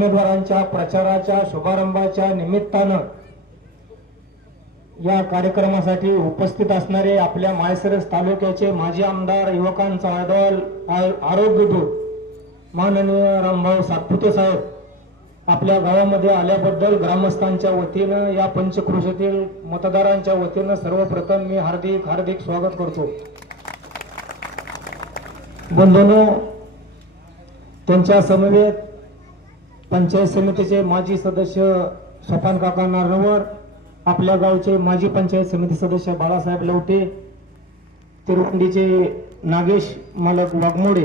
उमेदवारांच्या प्रचाराच्या शुभारंभाच्या निमित्तानं या कार्यक्रमासाठी उपस्थित असणारे आपल्या माळशिरस तालुक्याचे माजी आमदार युवकांचा आयडॉल आरोग्यदूत माननीय रामभाऊ सातपुते साहेब आपल्या गावामध्ये आल्याबद्दल ग्रामस्थांच्या वतीनं या पंचक्रोशीतील मतदारांच्या वतीनं सर्वप्रथम मी हार्दिक स्वागत करतो। बंधूंनो, त्यांच्या समवेत पंचायत समितीचे माजी सदस्य सोपान काका नारनवर, आपल्या गावचे माजी पंचायत समिती सदस्य बाळासाहेब लवटे, तिरुवंडीचे नागेश मालक वाघमोडे,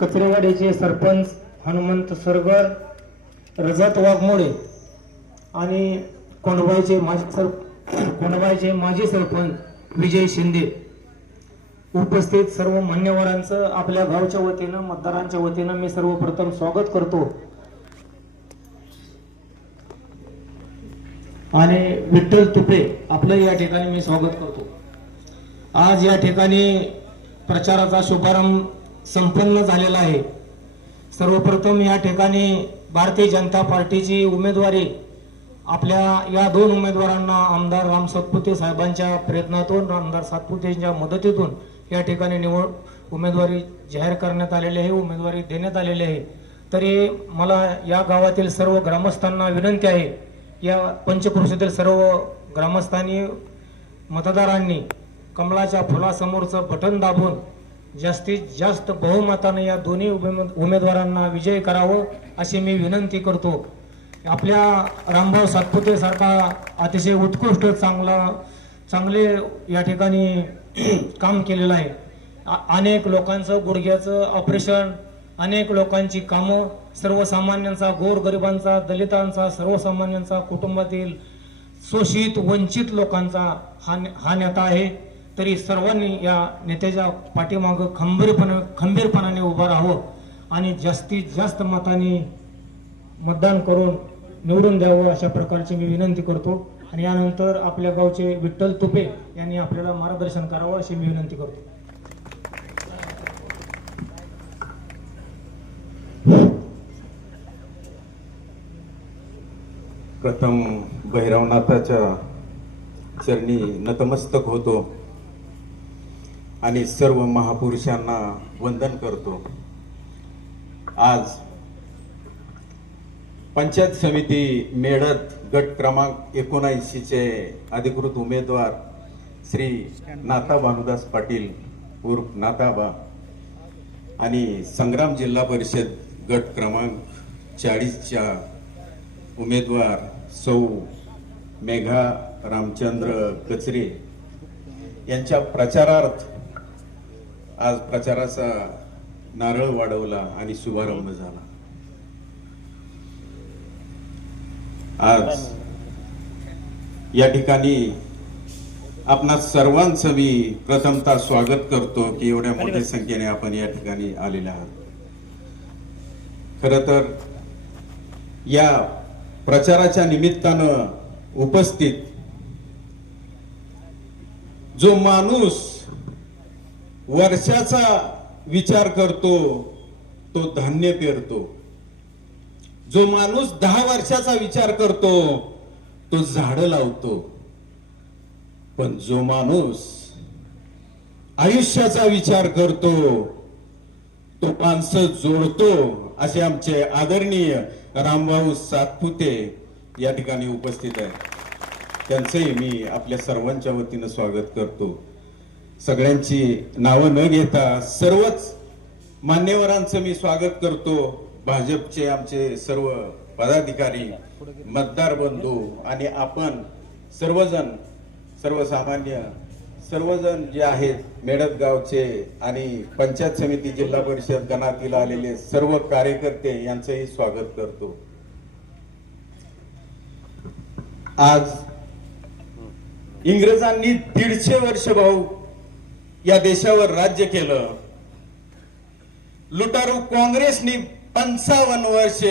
कचरेवाडीचे सरपंच हनुमंत सरगर, रजत वाघमोडे आणि कोंडवाईचे माजी सरपंच विजय शिंदे, उपस्थित सर्व मान्यवरांचं आपल्या गावच्या वतीनं मतदारांच्या वतीनं मी सर्वप्रथम स्वागत करतो। आणि विठ्ठल तुपे आपलं या ठिकाणी मी स्वागत करतो। आज या ठिकाणी प्रचाराचा शुभारंभ संपन्न झालेला आहे। सर्वप्रथम या ठिकाणी भारतीय जनता पार्टीची उमेदवारी आपल्या या दोन उमेदवारांना आमदार राम सातपुते साहेबांच्या प्रयत्नातून, आमदार सातपुतेंच्या मदतीतून या ठिकाणी उमेदवारी जाहीर करण्यात आलेली आहे, उमेदवारी देण्यात आलेली आहे। तरी मला या गावातील सर्व ग्रामस्थांना विनंती आहे, या पंचक्रोशीतील सर्व ग्रामस्थांनी मतदारांनी कमळाच्या फुलासमोरचं बटन दाबून जास्तीत जास्त बहुमताने या दोन्ही उमेदवारांना विजय करावं अशी मी विनंती करतो। आपल्या रामभाऊ सातपुते सारखा अतिशय उत्कृष्ट चांगले या ठिकाणी काम केलेलं आहे। अनेक लोकांचं गुडघ्याचं ऑपरेशन, अनेक लोकांची कामं, सर्वसामान्यांचा, गोरगरिबांचा, दलितांचा, सर्वसामान्यांचा, कुटुंबातील शोषित वंचित लोकांचा हा नेता आहे। तरी सर्वांनी या नेत्याच्या पाठीमागं खंबीरपणाने उभं राहावं आणि जास्तीत जास्त मतांनी मतदान करून निवडून द्यावं अशा प्रकारची मी विनंती करतो। आणि यानंतर आपल्या गावचे विठ्ठल तुपे यांनी आपल्याला मार्गदर्शन करावं अशी मी विनंती करतो। प्रथम भैरवनाथाच्या चरणी नतमस्तक होतो आणि सर्व महापुरुषांना वंदन करतो। आज पंचायत समिती मेळत गट क्रमांक 79 चे अधिकृत उमेदवार श्री नाता भानुदास पाटील उर्फ नाताबा आणि संग्राम जिल्हा परिषद गट क्रमांक 40 च्या उमेदवार सौ मेघा रामचंद्र कचरे यांच्या प्रचारार्थ आज प्रचाराचा नारळ वाढवला आणि शुभारंभ झाला। आज या ठिकाणी आपणा सर्वांचं मी प्रथमतः स्वागत करतो की एवढ्या मोठ्या संख्येने आपण या ठिकाणी आलेले आहात। खरं तर या प्रचाराच्या निमित्तानं उपस्थित जो माणूस वर्षाचा विचार करतो तो धान्य पेरतो, जो माणूस 10 वर्षाचा विचार करतो तो झाडं लावतो, पण जो माणूस आयुष्याचा विचार करतो तो माणसं जोडतो असे आमचे आदरणीय रामभाऊ सातपुते या ठिकाणी उपस्थित आहेत। त्यांचंही मी आपल्या सर्वांच्या वतीनं स्वागत करतो। सगळ्यांची नावं न घेता सर्वच मान्यवरांचं मी स्वागत करतो। भाजपचे आमचे सर्व पदाधिकारी, मतदार बंधू आणि आपण सर्वजण, सर्वसामान्य सर्वजण जे आहेत मेळत गावचे आणि पंचायत समिती जिल्हा परिषद गणातील आलेले सर्व कार्यकर्ते यांचंही स्वागत करतो। आज इंग्रजांनी 150 वर्ष भाऊ या देशावर राज्य केलं, लुटारू काँग्रेसनी 55 वर्ष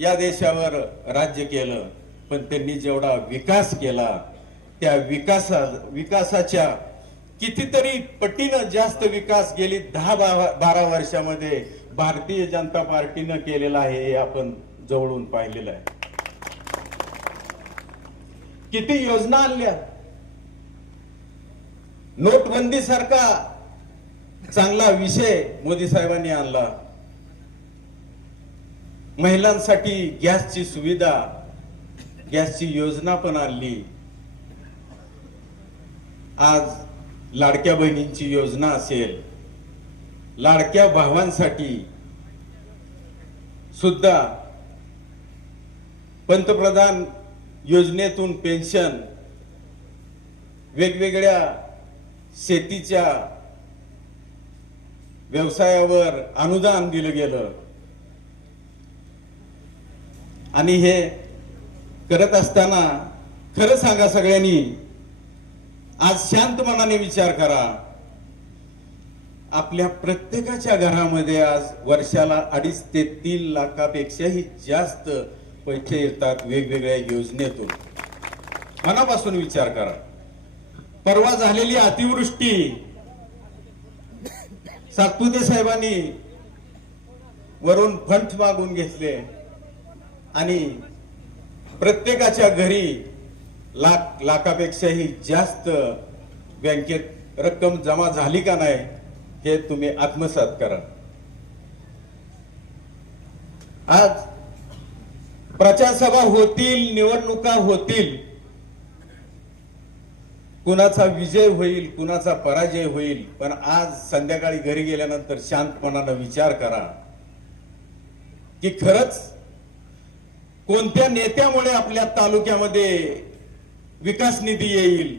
या देशावर राज्य केलं, पण त्यांनी जेवढा विकास केला त्या विकासाच्या कितीतरी पटीनं जास्त विकास गेली 10-12 वर्षामध्ये भारतीय जनता पार्टीनं केलेला आहे, हे आपण जवळून पाहिलेलं आहे. किती योजना आणल्या. नोटबंदी सारखा चांगला विषय मोदी साहेबांनी आणला. महिलांसाठी गॅसची सुविधा, गॅसची योजना पण आणली. आज लाडक्या बहिणींची योजना असेल, लाडक्या भावांसाठी सुद्धा पंतप्रधान योजनेतून पेन्शन, वेगवेगळ्या शेतीच्या व्यवसायावर अनुदान दिलं गेलं. आणि हे करत असताना खरं सांगा सगळ्यांनी, आज शांत मनाने विचार करा. आपल्या प्रत्येकाच्या घरामध्ये आज वर्षाला 2.5 ते 3 लाखापेक्षाही जास्त पैसे येतात वेगवेगळ्या योजनेतून. मनापासून विचार करा. परवा झालेली अतिवृष्टी सातपुते साहेबांनी वरून फंड मागून घेतले आणि प्रत्येकाच्या घरी लाखापेक्षाही जास्त बँकेत रक्कम जमा झाली का नाही हे तुम्ही आत्मसात करा. आज प्रचार सभा होतील, निवडणुका होतील, कुणाचा विजय होईल, कुणाचा पराजय होईल, पण आज संध्याकाळी घरी गेल्यानंतर शांतपणानं विचार करा की खरंच कोणत्या नेत्यामुळे आपल्या तालुक्यामध्ये विकास निधी येईल,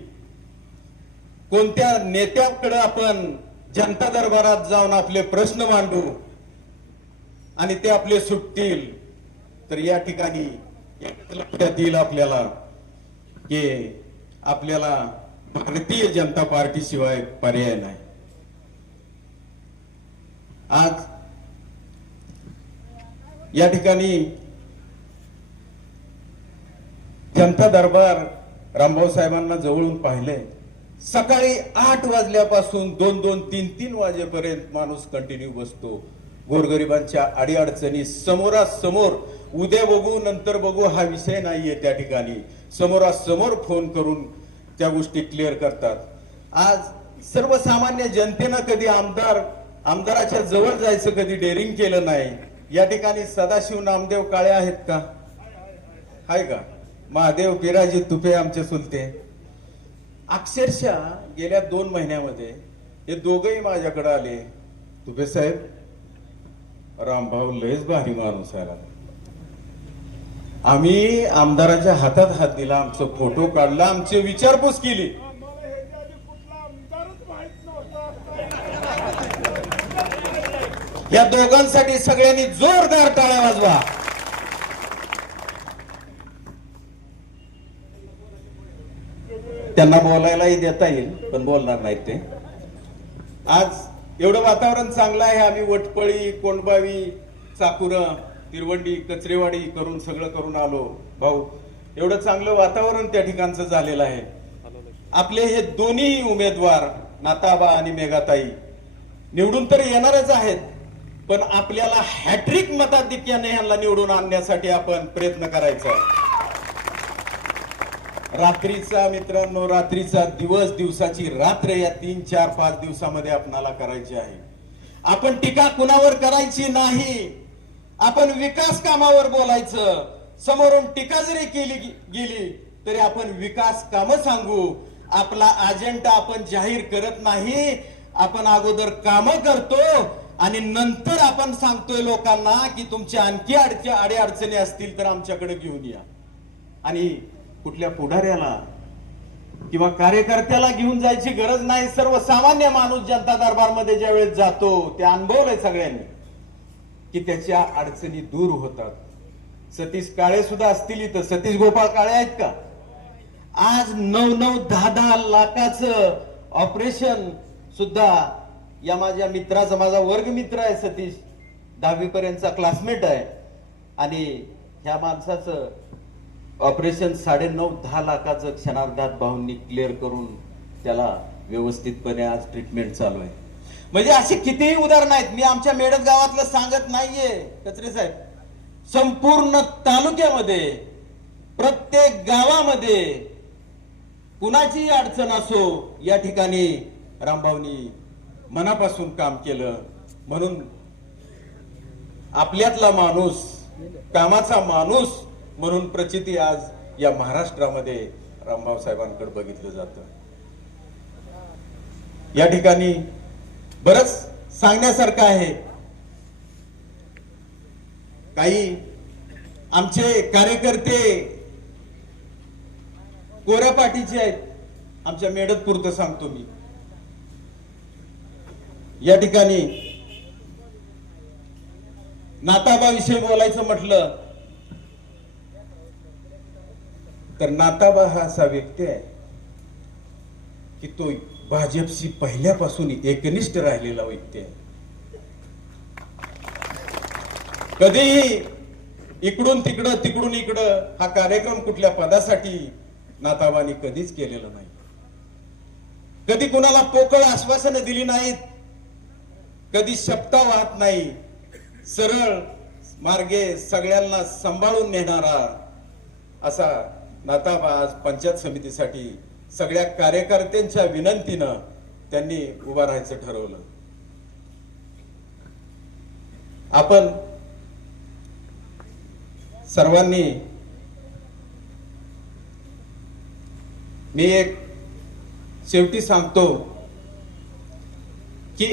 कोणत्या नेत्याकडे आपण जनता दरबारात जाऊन आपले प्रश्न मांडू आणि ते आपले सुटतील. तर या ठिकाणी लक्षात येईल आपल्याला की आपल्याला भारतीय जनता पार्टी शिवाय पर्याय नाही. आज या ठिकाणी जनता दरबार रामभाऊ साहेबांना जवळून पाहिले. सकाळी 8 वाजल्यापासून 2-2, 3-3 वाजेपर्यंत माणूस कंटिन्यू बसतो. गोरगरिबांच्या अडीअडचणी समोरासमोर, उद्या बघू नंतर बघू हा विषय नाहीये. त्या ठिकाणी समोरासमोर फोन करून त्या गोष्टी क्लिअर करतात. आज सर्वसामान्य जनतेनं कधी आमदाराच्या जवळ जायचं कधी डेअरिंग केलं नाही. या ठिकाणी सदाशिव नामदेव काळे आहेत का? आहे का? महादेव बिराजी तुपे आमचे सुलते. अक्षरशः गेल्या 2 महिन्यामध्ये हे दोघंही माझ्याकडे आले. तुपे साहेब, रामभाऊ लयच भारी माणूस आहे. आम्ही आमदाराच्या हातात हात दिला, आमचं फोटो काढला, आमची विचारपूस केली. या दोघांसाठी सगळ्यांनी जोरदार टाळ्या वाजवा. त्यांना बोलायलाही देता येईल पण बोलणार नाहीत ते. आज एवढं वातावरण चांगलं आहे. आम्ही वटपळी, कोंडबावी, चाकुरं, तिरवंडी, कचरेवाडी करून सगळं करून आलो. भाऊ, एवढं चांगलं वातावरण त्या ठिकाणचं झालेलं आहे. आपले हे दोन्ही उमेदवार नाताबा आणि मेघाताई निवडून तर येणारच आहेत, पण आपल्याला हॅट्रिक मताधिक्याने यांना निवडून आणण्यासाठी आपण प्रयत्न करायचा आहे. रात्रीचा मित्रांनो, रात्रीचा दिवस, दिवसाची रात्र या 3, 4, 5 दिवसामध्ये आपणाला करायची आहे. आपण टीका कुणावर करायची नाही. आपण विकास कामावर बोलायचं. समोरून टीका जरी केली गेली तरी आपण विकास कामं सांगू. आपला अजेंडा आपण जाहीर करत नाही. आपण अगोदर कामं करतो आणि नंतर आपण सांगतोय लोकांना की तुमच्या आणखी अडचणी असतील तर आमच्याकडे घेऊन या. आणि कुठल्या पुढाऱ्याला किंवा कार्यकर्त्याला घेऊन जायची गरज नाही. सर्वसामान्य माणूस जनता दरबारमध्ये ज्या वेळेस जातो ते अनुभवलंय सगळ्यांनी की त्याच्या अडचणी दूर होतात. सतीश काळे सुद्धा असतील इथं. सतीश गोपाळ काळे आहेत का? आज 9-9, 10-10 लाखाचं ऑपरेशन सुद्धा या माझ्या मित्राचा, माझा वर्ग मित्र आहे सतीश, 10वी पर्यंतचा क्लासमेट आहे. आणि ह्या माणसाचं ऑपरेशन 9.5-10 लाखाचं क्षणार्धात भाऊंनी क्लिअर करून त्याला व्यवस्थितपणे आज ट्रीटमेंट चालू आहे. म्हणजे अशी कितीही उदाहरणं आहेत. मी आमच्या मेडत गावातलं सांगत नाहीये कचरे साहेब, संपूर्ण तालुक्यामध्ये प्रत्येक गावामध्ये कुणाची अडचण असो या ठिकाणी रामभाऊनी मनापासून काम केलं. म्हणून आपल्यातला माणूस, कामाचा माणूस म्हणून प्रचिती आज या महाराष्ट्रामध्ये रामभाऊ साहेबांकडे बघितलं जातं. या ठिकाणी बरंच सांगण्यासारखं आहे. काही आमचे कार्यकर्ते कोऱ्या पाठीचे आहेत. आमच्या मेडत पुरतं सांगतो मी. या ठिकाणी नाताबाविषयी बोलायचं म्हटलं तर नाताबा हा असा व्यक्ती आहे की तो भाजपशी पहिल्यापासून एकनिष्ठ राहिलेला व्यक्ती आहे. कधीही इकडून तिकडं तिकडून इकडं हा कार्यक्रम कुठल्या पदासाठी नाताबानी कधीच केलेला नाही. कधी कुणाला पोकळ आश्वासनं दिली नाहीत, कधी शब्द वाहत नाही. सरळ मार्गे सगळ्यांना सांभाळून नेणारा असा नाताबा आज पंचायत समितीसाठी सगळ्या कार्यकर्त्यांच्या विनंतीनं त्यांनी उभा राहायचं ठरवलं. आपण सर्वांनी मी एक शेवटी सांगतो की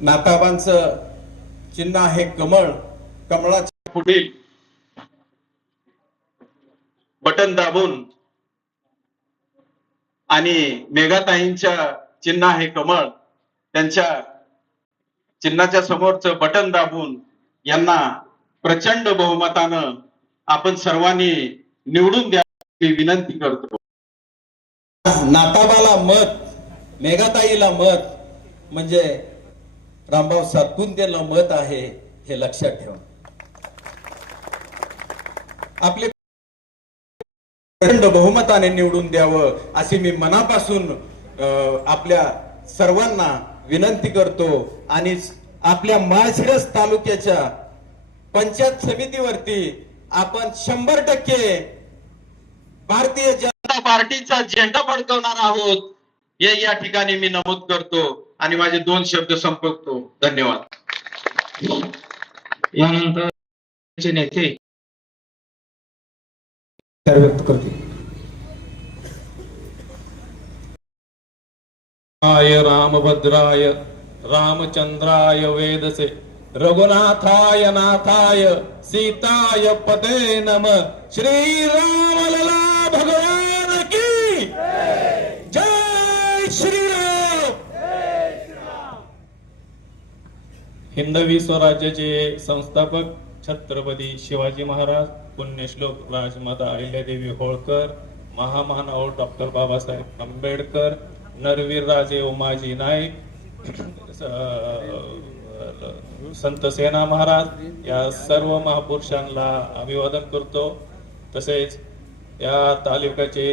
नाताबांचं चिन्ह आहे कमळ. कमळाच्या पुढील बटन दाबून आणि मेघाताईंच्या चिन्ह आहे कमळ, त्यांच्या चिन्हाच्या समोरचं बटन दाबून यांना प्रचंड बहुमतानं आपण सर्वांनी निवडून द्या ही विनंती करतो. आज नाताबाला मत, मेघाताईला मत म्हणजे रामभाऊ सातपुतेला मत आहे हे लक्षात ठेवा. आपले प्रचंड बहुमताने निवडून द्यावं अशी मी मनापासून आपल्या सर्वांना विनंती करतो. आणि आपल्या माळशिरस तालुक्याच्या पंचायत समितीवरती आपण 100% भारतीय जनता पार्टीचा झेंडा फडकवणार आहोत हे या ठिकाणी मी नमूद करतो आणि माझे 2 शब्द संपवतो. धन्यवाद. यानंतर नेते व्यक्त करतील. रामभद्राय रामचंद्राय वेदसे रघुनाथाय नाथाय सीताय पते नमः. श्री रामलला भगवान की जय. श्रीराम. हिंदवी स्वराज्याचे संस्थापक छत्रपती शिवाजी महाराज, पुण्यश्लोक राजमाता अहिल्यादेवी होळकर, महामानव डॉक्टर बाबासाहेब आंबेडकर, नरवीर राजे उमाजी नाईक, संत सेना महाराज या सर्व महापुरुषांना अभिवादन करतो. तसेच या तालुक्याचे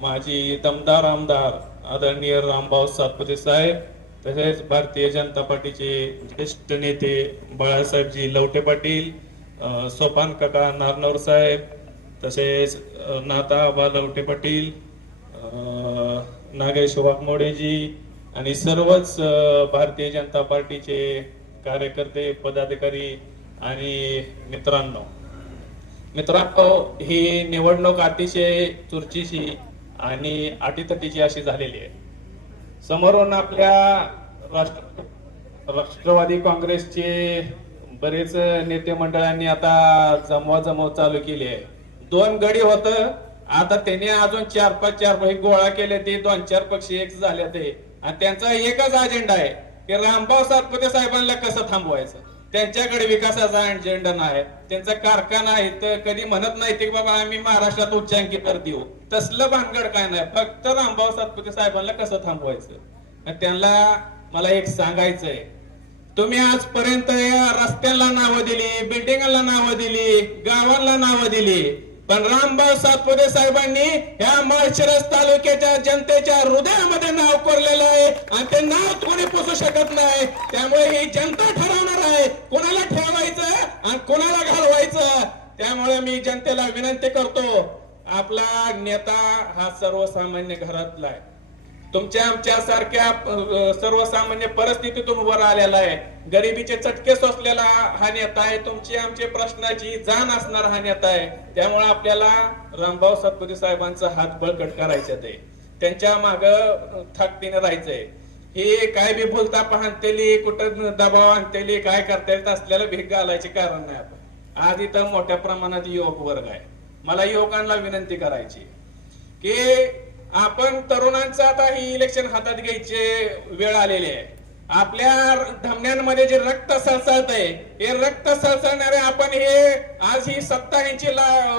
माजी दमदार आमदार आदरणीय रामभाऊ सातपुते साहेब, तसेच भारतीय जनता पार्टीचे ज्येष्ठ नेते बाळासाहेबजी लवटे पाटील, सोपान काका नारनवर साहेब, तसेच नाताबा लवटे पाटील, नागेश वाघमोडेजी आणि सर्वच भारतीय जनता पार्टीचे कार्यकर्ते, पदाधिकारी आणि मित्रांनो, ही निवडणूक अतिशय चुरशीची आणि अटीतटीची अशी झालेली आहे. समोरून आपल्या राष्ट्रवादी काँग्रेसचे बरेच नेते मंडळांनी आता जमवाजमव चालू केली आहे. 2 गडी होत, आता त्यांनी अजून 4-5 गोळा केले. ते 2-4 पक्ष एक झाले ते, आणि त्यांचा एकच अजेंडा आहे की रामभाऊ सातपुते साहेबांना कसं थांबवायचं. त्यांच्याकडे विकासाचा अजेंडा नाही, त्यांचा कारखाना आहे तर कधी म्हणत नाही की बाबा आम्ही महाराष्ट्रात उच्चांकीकर देऊ. तसलं भानगड काय नाही, फक्त रामभाऊ सातपुते साहेबांना कसं थांबवायचं. त्यांना मला एक सांगायचंय, तुम्ही आजपर्यंत या रस्त्यांना नावं दिली, बिल्डिंगांना नावं दिली, गावांना नावं दिली, पण रामभाऊ सातपुते साहेबांनी ह्या माळशिरस तालुक्याच्या जनतेच्या हृदयामध्ये नाव कोरलेलं आहे आणि ते नाव कोणी पुसू शकत नाही. त्यामुळे ही जनता ठरवणार आहे कोणाला ठेवायचं आणि कोणाला घालवायचं. त्यामुळे मी जनतेला विनंती करतो, आपला नेता हा सर्वसामान्य घरातला आहे. तुमच्या आमच्या सारख्या सर्वसामान्य परिस्थितीतून वर आलेला आहे. गरिबीचे चटके सोसलेला हा नेता आहे. तुमची आमच्या प्रश्नाची जाण असणारा हा नेता आहे. त्यामुळे आपल्याला रामभाऊ सातपुते साहेबांचा हात बळकट करायचे ते, त्यांच्या माग थाकतीने राहायचंय. हे काय बी बोलता पाहतेली, कुठं दबाव आणतेली, काय करता येत असलेलं भीक घालायचे कारण नाही. आपण आज इथं मोठ्या प्रमाणात युवक वर्ग आहे. मला युवकांना विनंती करायची की आपण तरुणांचं आता ही इलेक्शन हातात घ्यायची वेळ आलेली आहे. आपल्या धमन्यांमध्ये जे रक्त सळसळत आहे, हे रक्त सळसळणारे आपण हे आज ही सत्ता यांची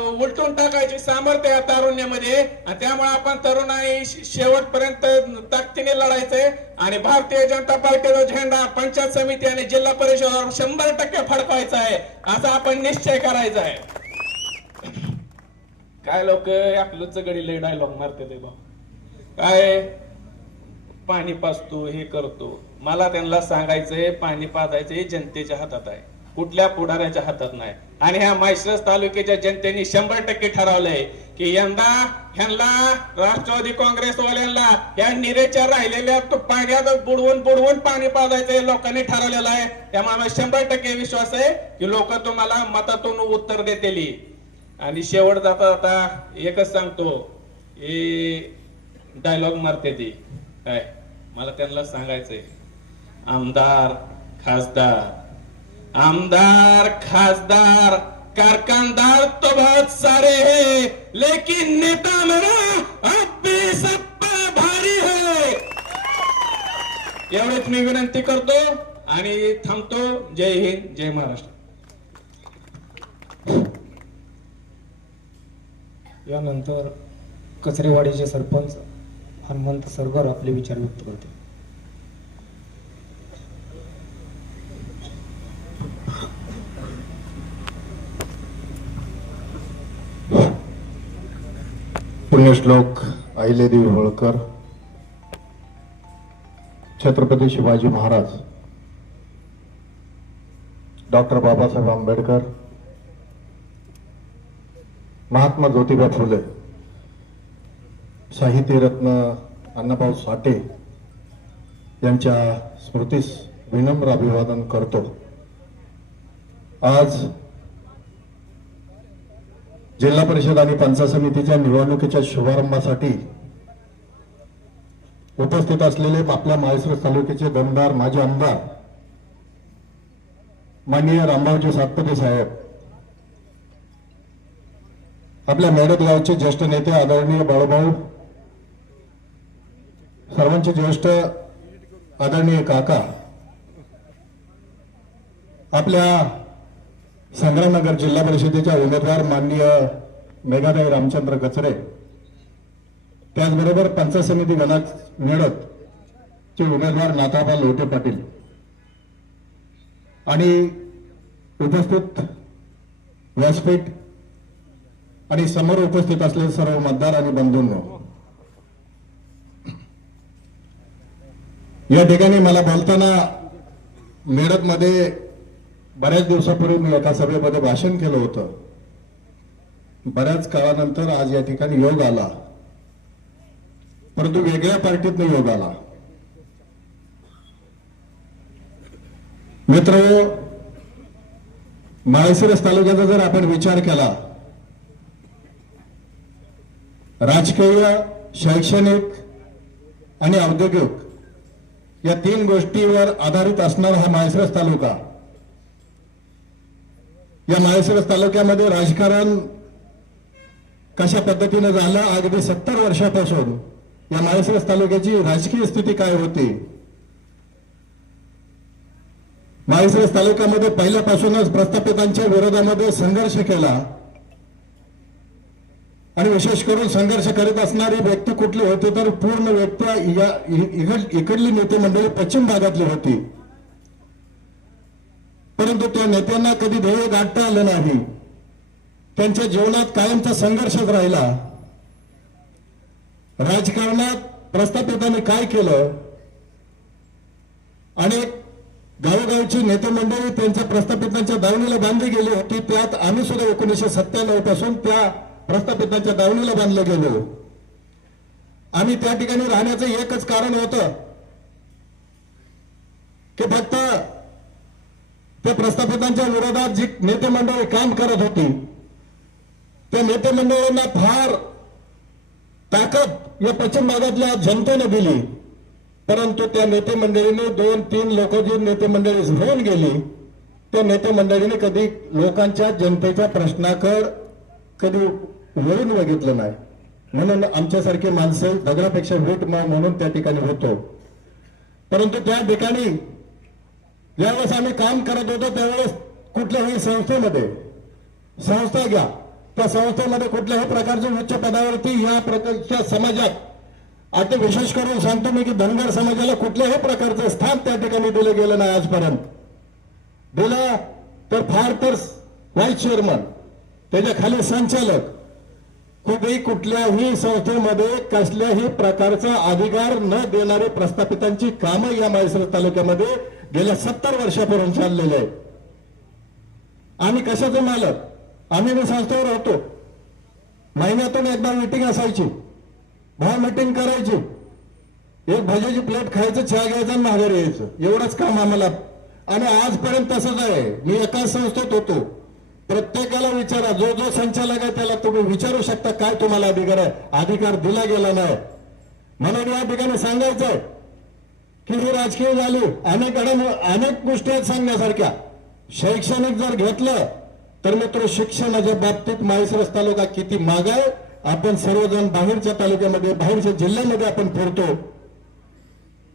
उलटून टाकायची सामर्थ्य आहे तारुण्यामध्ये. आणि त्यामुळे आपण तरुणाई शेवटपर्यंत ताकदीने लढायचंय आणि भारतीय जनता पार्टीचा झेंडा पंचायत समिती आणि जिल्हा परिषदेवर 100% फडकवायचा आहे, असा आपण निश्चय करायचा आहे. काय लोक आपलंच गडी लय डायलॉग मारते ते बा, काय पाणी पाजतो हे करतो. मला त्यांना सांगायचंय, पाणी पाजायचं जनतेच्या हातात आहे, कुठल्या पुढाऱ्याच्या हातात नाही. आणि ह्या माळशिरस तालुक्याच्या जनतेने 100% ठरवलंय की यंदा ह्यांना राष्ट्रवादी काँग्रेसवाल्यांना या निरेच्या राहिलेल्या पाण्यात बुडवून पाणी पाजायचंय लोकांनी ठरवलेलं आहे. त्यामुळे 100% विश्वास आहे की लोक तुम्हाला मतातून उत्तर देतील. आणि शेवट जाता जाता एकच सांगतो, हे डायलॉग मारते ती काय, मला त्यांना सांगायचंय, आमदार खासदार कारखानदार तो बहुत सारे है, लेकिन नेता मेरा अब भी सब पे भारी है. एवढेच मी विनंती करतो आणि थांबतो. जय हिंद, जय महाराष्ट्र. यानंतर कचरेवाडीचे सरपंच हनुमंत सरगर आपले विचार व्यक्त करते. पुण्यश्लोक अहिल्यादेवी होळकर, छत्रपती शिवाजी महाराज, डॉक्टर बाबासाहेब आंबेडकर, महात्मा ज्योतिबा फुले, साहित्यरत्न अण्णाभाऊ साठे यांच्या स्मृतीस विनम्र अभिवादन करतो. आज जिल्हा परिषद आणि पंचायत समितीच्या निवडणुकीच्या शुभारंभासाठी उपस्थित असलेले आपल्या माळशिरस तालुक्याचे दमदार माजी आमदार माननीय रामभाऊजी सातपुते साहेब, आपल्या मेळत गावचे ज्येष्ठ नेते आदरणीय बाळूभाऊ, सर्वांचे ज्येष्ठ आदरणीय काका, आपल्या संग्रामनगर जिल्हा परिषदेच्या उमेदवार माननीय मेघाताई रामचंद्र कचरे, त्याचबरोबर पंचायत समिती गणात मेळत चे उमेदवार नाथाबा लोटे पाटील आणि उपस्थित व्यासपीठ आणि समोर उपस्थित असलेले सर्व मतदार आणि बंधूंनो, या ठिकाणी मला बोलताना मेळतमध्ये बऱ्याच दिवसापूर्वी मी एका सभेमध्ये भाषण केलं होतं. बऱ्याच काळानंतर आज या ठिकाणी योग आला, परंतु वेगळ्या पार्टीतनं योग आला. मित्र, माळशिरस तालुक्याचा जर आपण विचार केला, राजकीय, शैक्षणिक आणि औद्योगिक या 3 गोष्टीवर आधारित असणारा हा माळशिरस तालुका, या माळशिरस तालुक्यामध्ये राजकारण कशा पद्धतीने झालं, अगदी 70 वर्षापासून या माळशिरस तालुक्याची राजकीय स्थिती काय होती. माळशिरस तालुक्यामध्ये पहिल्यापासूनच प्रस्थापितांच्या विरोधामध्ये संघर्ष केला आणि विशेष करून संघर्ष करीत असणारी व्यक्ती कुठली होती तर पूर्ण व्यक्ती इकडली नेते मंडळी पश्चिम भागातली होती. परंतु त्या नेत्यांना कधी ध्येय गाठता आलं नाही. त्यांच्या जीवनात कायमचा संघर्षच राहिला. राजकारणात प्रस्थापितांनी काय केलं, अनेक गावोगावची नेते मंडळी त्यांच्या प्रस्थापितांच्या दावणीला बांधली गेली होती. त्यात आम्ही सुद्धा 1997 पासून त्या प्रस्थापितांच्या दावणीला बांधले गेलो. आम्ही त्या ठिकाणी राहण्याचं एकच कारण होतं की फक्त त्या प्रस्थापितांच्या विरोधात जी नेते मंडळी काम करत होती त्या नेते मंडळींना फार ताकद या पश्चिम भागातल्या जनतेने दिली. परंतु त्या नेते मंडळीने 2-3 लोक जी नेते मंडळी होऊन गेली त्या नेते मंडळीने कधी लोकांच्या जनतेच्या प्रश्नाकडे कधी वळून बघितलं नाही. म्हणून आमच्यासारखे माणसं दगडापेक्षा वीट म्हणून त्या ठिकाणी होतो. परंतु त्या ठिकाणी ज्यावेळेस आम्ही काम करत होतो त्यावेळेस कुठल्याही संस्थेमध्ये संस्था घ्या त्या संस्थेमध्ये कुठल्याही प्रकारच्या उच्च पदावरती या प्रकारच्या समाजात आता विशेष करून सांगतो मी की धनगर समाजाला कुठल्याही प्रकारचं स्थान त्या ठिकाणी दिलं गेलं नाही आजपर्यंत. दिलं तर फार तर व्हाईस चेअरमन त्याच्या खाली संचालक कुठल्याही संस्थेमध्ये कसल्याही प्रकारचा अधिकार न देणारे प्रस्थापितांची कामं या म्हैसर तालुक्यामध्ये गेल्या 70 वर्षापर्यंत चाललेले आहे. आम्ही कशाचे मालक, आम्ही संस्थेवर होतो. महिन्यातून एकदा मीटिंग असायची, मीटिंग करायची, एक भजीची प्लेट खायचं, चहा घ्यायचा आणि माघारी यायचं, एवढंच काम आम्हाला. आणि आजपर्यंत तसंच आहे. मी एकाच संस्थेत होतो. प्रत्येकाला विचारा, जो जो संचालक आहे त्याला तुम्ही विचारू शकता काय तुम्हाला अधिकार आहे. अधिकार दिला गेला नाही. म्हणून या ठिकाणी सांगायचंय की ही राजकीय झाली, अनेक गोष्टी आहेत सांगण्यासारख्या. शैक्षणिक जर घेतलं तर मित्र शिक्षणाच्या बाबतीत म्हैसर तालुका किती माग आहे. आपण सर्वजण बाहेरच्या तालुक्यामध्ये बाहेरच्या जिल्ह्यामध्ये आपण फिरतो.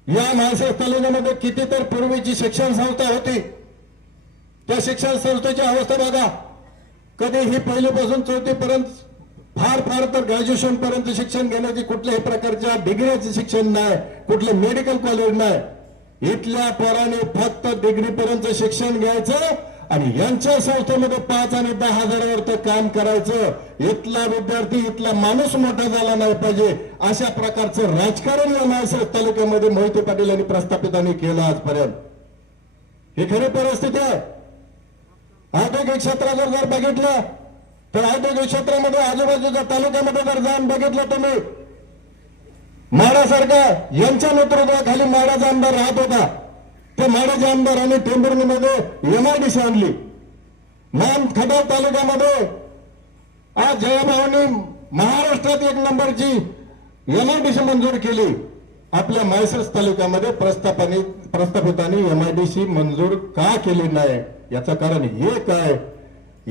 या म्हैसर तालुक्यामध्ये किती तर पूर्वीची शिक्षण संस्था होती. त्या शिक्षण संस्थेची अवस्था बघा. कधी ही पहिलीपासून 4थी पर्यंत फार तर ग्रॅज्युएशन पर्यंत शिक्षण घेण्याची कुठल्याही प्रकारच्या डिग्रीचे शिक्षण नाही, कुठले मेडिकल कॉलेज नाही. इथल्या पोराने फक्त डिग्री पर्यंत शिक्षण घ्यायचं आणि यांच्या संस्थेमध्ये 5 आणि 10 हजारावर तर काम करायचं. इथला विद्यार्थी, इथला माणूस मोठा झाला नाही पाहिजे अशा प्रकारचं राजकारण या म्हैसर तालुक्यामध्ये मोहिते पाटील यांनी प्रस्थापितांनी केलं आजपर्यंत. ही खरी परिस्थिती आहे. औद्योगिक क्षेत्रात जर बघितलं तर औद्योगिक क्षेत्रामध्ये आजूबाजूच्या तालुक्यामध्ये जर जाऊन बघितलं तुम्ही, माडासारखा यांच्या नेतृत्वाखाली माडाचा आमदार राहत होता. त्या माडाच्या आमदारांनी टेंभुर्णीमध्ये MIDC आणली. मान खटाव तालुक्यामध्ये आज जयभावांनी महाराष्ट्रात 1 नंबरची MIDC मंजूर केली. आपल्या म्हैसर तालुक्यामध्ये प्रस्थापितांनी MIDC मंजूर का केली नाही याचं कारण हे काय,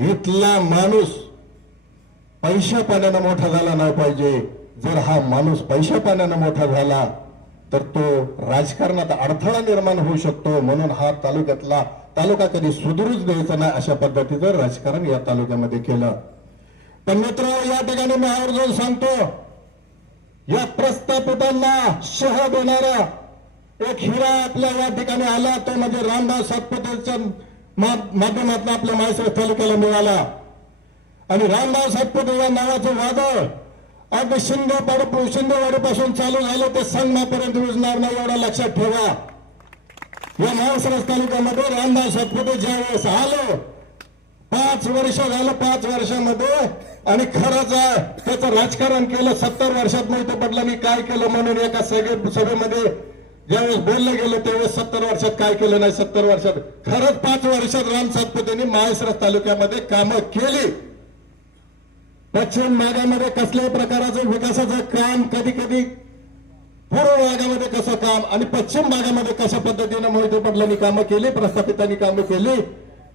इथला माणूस पैशा पाण्यानं मोठा झाला नाही पाहिजे. जर हा माणूस पैशा पाण्यानं मोठा झाला तर तो राजकारणात अडथळा निर्माण होऊ शकतो. म्हणून हा तालुका कधी सुधरूच द्यायचा नाही अशा पद्धतीचं राजकारण या तालुक्यामध्ये केलं. पण मित्र या ठिकाणी मी आवर्जून सांगतो, या प्रस्थापितांना शह देणारा एक हिरा आपल्या या ठिकाणी आला तो म्हणजे रामदास सातपुतेच्या माध्यमातून आपल्या म्हैसर तालुक्याला मिळाला. आणि रामदास सातपुते या नावाचं वादळ अगदी शिंदेवाडीपासून चालू झालं ते संगमापर्यंत विजणार नाही एवढा लक्षात ठेवा. या म्हैसर तालुक्यामध्ये रामदास सातपुते ज्यावेळेस आलो 5 वर्ष झालं, 5 वर्षामध्ये आणि खरंच आहे त्याचं राजकारण केलं. 70 वर्षात मोहिते पाटलांनी काय केलं म्हणून एका सभेमध्ये ज्यावेळेस बोललं गेलं त्यावेळेस 70 वर्षात काय केलं नाही. 70 वर्षात खरंच 5 वर्षात राम सातपुतेंनी म्हैसर तालुक्यामध्ये कामं केली. पश्चिम भागामध्ये कसल्याही प्रकारचं विकासाचं काम, कधी पूर्व भागामध्ये कसं काम आणि पश्चिम भागामध्ये कशा पद्धतीनं मोहिते पाटलांनी कामं केली, प्रस्थापितांनी कामं केली.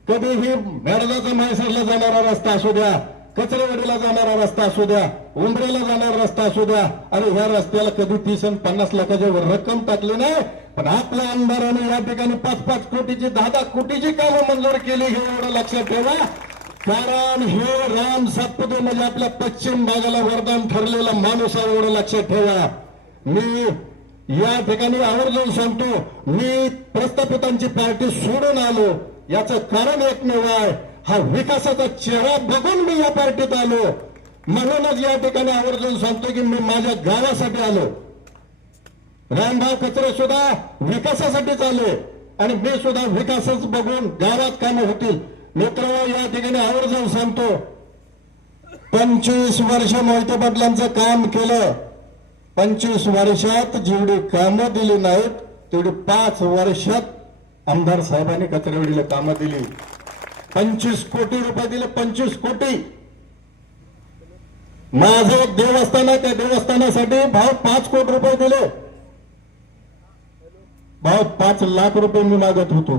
कधीही मेळघाटचा म्हैसरला जाणारा रस्ता असू द्या, कचरेवाडीला जाणारा रस्ता असू द्या, उंबरेला जाणारा रस्ता असू द्या, आणि ह्या रस्त्याला कधी 30 आणि 50 लाखाची रक्कम टाकली नाही. पण आपल्या आमदाराने या ठिकाणी 5-5 कोटीची 10-10 कोटीची कामं मंजूर केली. हे एवढं लक्षात ठेवा. कारण हे राम सातपुते म्हणजे आपल्या पश्चिम भागाला वरदान ठरलेला माणूस आहे एवढं लक्षात ठेवा. मी या ठिकाणी आवर्जून सांगतो, मी प्रस्थापितांची पार्टी सोडून आलो याचं कारण एकमेव आहे. हा विकासाचा चेहरा बघून मी या पार्टीत आलो. म्हणूनच या ठिकाणी आवर्जून सांगतो की मी माझ्या गावासाठी आलो. रामभाऊ कचरे सुद्धा विकासासाठीच आले आणि मी सुद्धा विकासच बघून गावात कामं होतील. मित्र या ठिकाणी आवर्जून सांगतो, 25 वर्ष मोहिते पाटलांचं काम केलं. 25 वर्षात जेवढी कामं दिली नाहीत तेवढी 5 वर्षात आमदार साहेबांनी कचरेवाडीला कामं दिली. 25 कोटी रुपये दिले. 25 कोटी. माझं एक देवस्थान आहे, त्या देवस्थानासाठी भाऊ 5 कोटी रुपये दिले. भाऊ 5 लाख रुपये मी मागत होतो.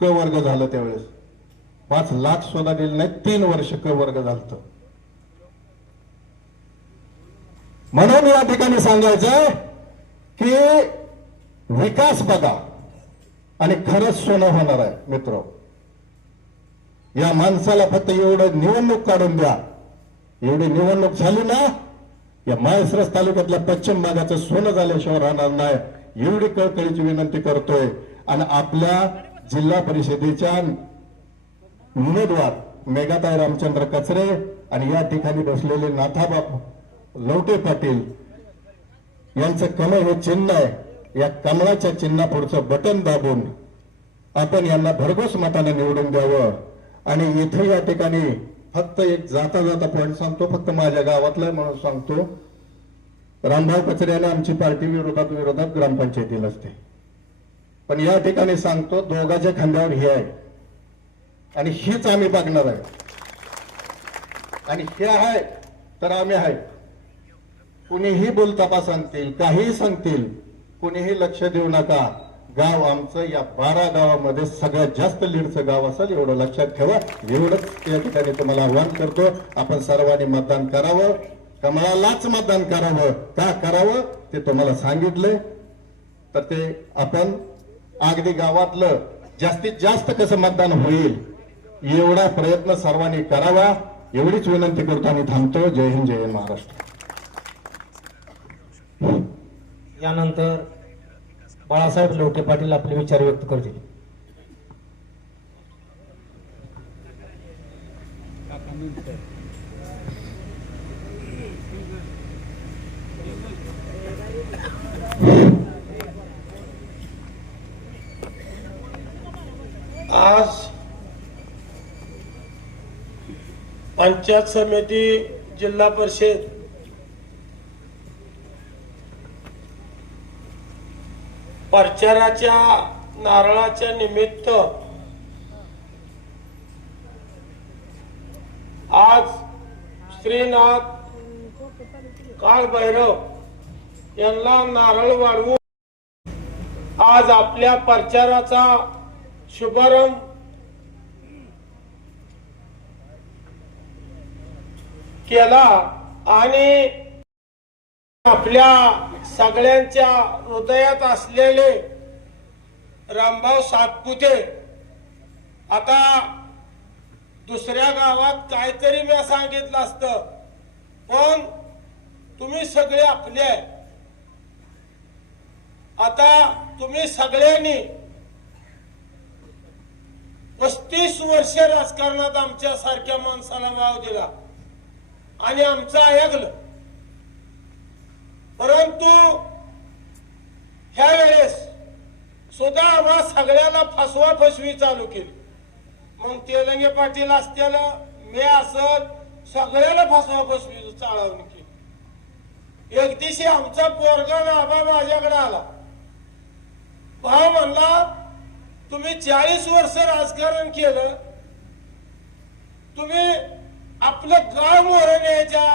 क वर्ग झालं त्यावेळेस. 5 लाख सुद्धा दिले नाही. 3 वर्ष क वर्ग झालं. म्हणून या ठिकाणी सांगायचं की विकास बघा आणि खरंच सोनं होणार आहे. मित्र, या माणसाला फक्त एवढं निवडणूक काढून द्या. एवढी निवडणूक झाली ना, या माळशिरस तालुक्यातल्या पश्चिम भागाचं सोनं झाल्याशिवाय राहणार नाही. एवढी कळकळीची विनंती करतोय. आणि आपल्या जिल्हा परिषदेच्या उमेदवार मेघाताई रामचंद्र कचरे आणि या ठिकाणी बसलेले नाथाबाप लवटे पाटील यांचं कमळ हे चिन्ह आहे. या कमळाच्या चिन्हा पुढचं बटन दाबून आपण यांना भरघोस मताने निवडून द्यावं. आणि इथे या ठिकाणी फक्त एक जाता जाता पॉईंट सांगतो, फक्त माझ्या गावातला म्हणून सांगतो. रामभाऊ कचरे यांनी आमची पार्टी विरोधात ग्रामपंचायतीला असते. पण या ठिकाणी सांगतो, दोघांच्या खांद्यावर हे आहे आणि हीच आम्ही बघणार आहे. आणि हे आहे तर आम्ही आहे. कुणीही बोलतापा सांगतील, काहीही सांगतील, कुणीही लक्ष देऊ नका. गाव आमचं या 12 गावामध्ये सगळ्यात जास्त लीडचं गाव असेल एवढं लक्षात ठेवा. एवढंच या ठिकाणी तुम्हाला आव्हान करतो. आपण सर्वांनी मतदान करावं. कमळालाच मतदान करावं. का करावं ते तुम्हाला सांगितलंय. तर ते आपण अगदी गावातलं जास्तीत जास्त कसं मतदान होईल एवढा प्रयत्न सर्वांनी करावा. एवढीच विनंती करतो आणि थांबतो. जय हिंद, जय महाराष्ट्र. यानंतर बाळासाहेब लवटे पाटील आपले विचार व्यक्त करतील. आज पंचायत समिती, जिल्हा परिषद प्रचाराच्या नारळाच्या निमित्त आज श्रीनाथ काळभैरव यांना नारळ वाढवून आज आपल्या प्रचाराचा शुभारंभ केला. आणि आपल्या सगळ्यांच्या हृदयात असलेले रामभाऊ सातपुते आता दुसऱ्या गावात काहीतरी मी सांगितलं असतं, पण तुम्ही सगळे आपले आहे. आता तुम्ही सगळ्यांनी 35 वर्ष राजकारणात आमच्या सारख्या माणसाला वाव दिला आणि आमचं ऐकलं. परंतु ह्या वेळेस सुद्धा आम्हा सगळ्याला फसवा फसवी चालू केली. मग तेलंगे पाटील असतील, मी असत, सगळ्याला फसवा फसवी चालवणी केली. एक दिवशी आमचा पोरगा नाभा माझ्याकडे आला. भाऊ म्हणला, तुम्ही 40 वर्ष राजकारण केलं, तुम्ही आपलं गाव मोहर न्यायच्या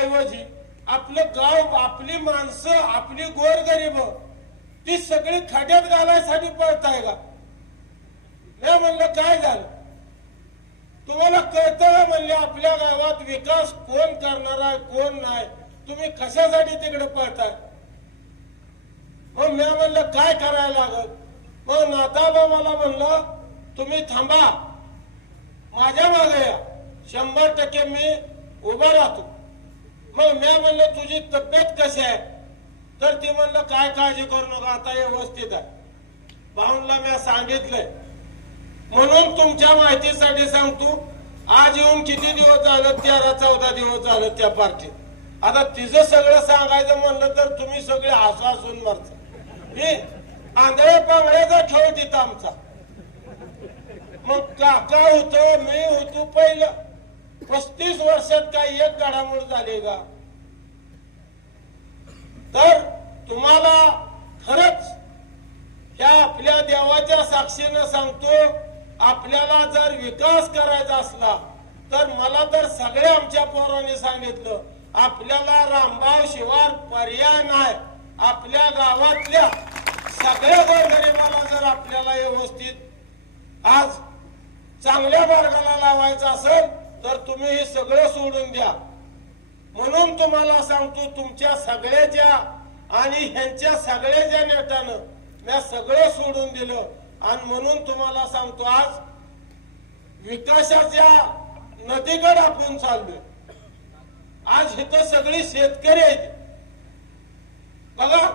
ऐवजी आपलं गाव, आपली माणसं, आपली गोरगरीब ती सगळी खड्यात घालायसाठी पळताय का? मी म्हणलं काय झालं, तुम्हाला कळतं का? म्हणले आपल्या गावात विकास कोण करणार आहे कोण नाही, तुम्ही कशासाठी तिकडे पळताय? मग मी म्हणलं काय करायला लागल? मग नाथाबा मला म्हणलं तुम्ही थांबा, माझ्या मागे या, 100% मी उभा राहतो. मग मी म्हणलं तुझी तब्येत कशी आहे? तर ती म्हणलं काय काळजी करू नका, आता व्यवस्थित आहे. भाऊंला मी सांगितलंय. म्हणून तुमच्या माहितीसाठी सांगतो, आज येऊन किती दिवस झालं, 13-14 दिवस झालं त्या पार्टीत. आता तिचं सगळं सांगायचं म्हणलं तर तुम्ही सगळे हसून मरता. हे आंधळे पांगळ्याचा खेळ तिथं आमचा. मग काका होतो, मी होतो पहिलं. 35 वर्षात काही एक घडामोड झाली का? तर तुम्हाला खरंच ह्या आपल्या देवाच्या साक्षीनं सांगतो, आपल्याला जर विकास करायचा असला तर मला तर सगळे आमच्या पोरांनी सांगितलं, आपल्याला रामभाऊ शिवार पर्याय नाही. आपल्या गावातल्या सगळ्या गोरगरिबाला जर आपल्याला व्यवस्थित आज चांगल्या मार्गाला लावायचं असेल तर तुम्ही हे सगळं सोडून द्या. म्हणून तुम्हाला सांगतो, तुमच्या सगळ्याच्या आणि ह्यांच्या सगळ्याच्या नेत्यानं मी सगळं सोडून दिलं. आणि म्हणून तुम्हाला सांगतो, आज विकासाच्या नदीकडे आपण चाललोय. आज इथं सगळी शेतकरी आहेत बघा.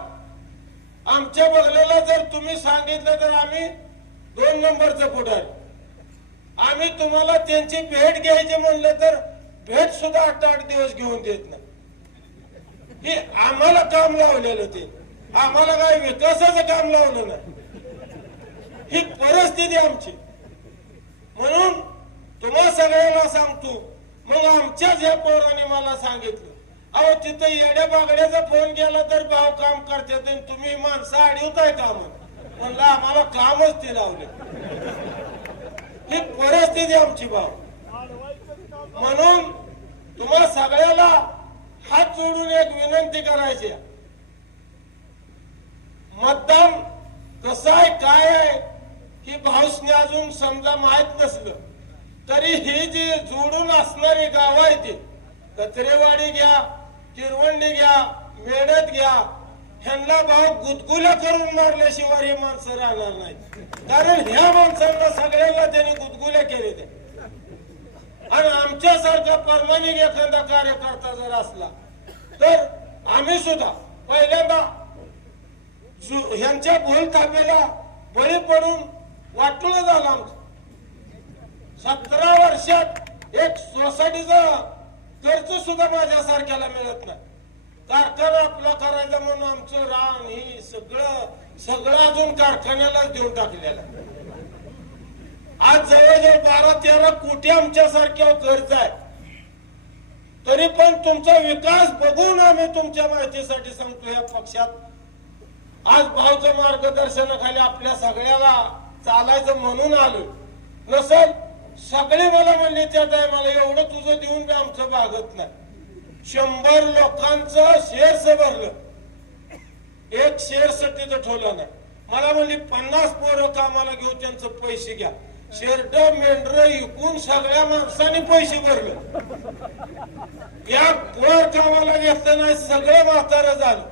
आमच्या बगलेला जर तुम्ही सांगितलं तर आम्ही 2 नंबरचं पुढारी. आम्ही तुम्हाला त्यांची भेट घ्यायची म्हणलं तर भेट सुद्धा 8-8 दिवस घेऊन देत नाही. हे आम्हाला काम लावलेलं, ते आम्हाला काही विकासाचं काम लावलं नाही. ही परिस्थिती आमची. म्हणून तुम्हा सगळ्याला सांगतो, मग आमच्याच ह्या पोराने मला सांगितलं, अहो तिथं येड्या बागड्याचा फोन केला तर भाव काम करते, तुम्ही माणसं अडवताय काम. म्हणलं आम्हाला कामच ते लावले. ही परिस्थिती आमची भाव. म्हणून तुम्हा सगळ्याला हात जोडून एक विनंती करायची, मतदान कसं आहे काय आहे ही भाऊसने अजून समजा माहित नसलं तरी ही जी जोडून असणारी गाव आहे ती कचरेवाडी घ्या, तिरवंडी घ्या, मेडत घ्या, ह्यांना भाऊ गुदगुल्या करून मारल्याशिवाय ही माणसं राहणार नाहीत. कारण ह्या माणसांना सगळ्यांना त्यांनी गुदगुल्या केले ते. आणि आमच्यासारखा प्रामाणिक एखादा कार्यकर्ता जर असला तर आम्ही सुद्धा पहिल्यांदा ह्यांच्या भूलथापेला बळी पडून वाटलं झालं. आमचं 17 वर्षात एक सोसायटीचं कर्ज सुद्धा माझ्यासारख्याला मिळत नाही. कारखाना आपला करायचा म्हणून आमचं रान ही सगळं अजून कारखान्यालाच देऊन टाकलेलं. आज जवळजवळ 12-13 कोटी आमच्यासारख्या कर्ज आहे. तरी पण तुमचा विकास बघून आम्ही तुमच्या माहितीसाठी सांगतो, ह्या पक्षात आज भाऊच्या मार्गदर्शनाखाली आपल्या सगळ्याला चालायचं म्हणून आलो. नसल सगळे मला म्हणले त्या टायमाला, एवढं तुझं देऊन बी आमचं भागत नाही. 100 लोकांचं शेअर्स भरलं, एक शेअर्स तिथं ठेवलं नाही. मला म्हणली 50 पोरं कामाला घेऊ, त्यांचं पैसे घ्या. शेरड मेंढर इकून सगळ्या माणसाने पैसे भरले. या पोर कामाला घेतलं नाही, सगळं म्हातारं झालं.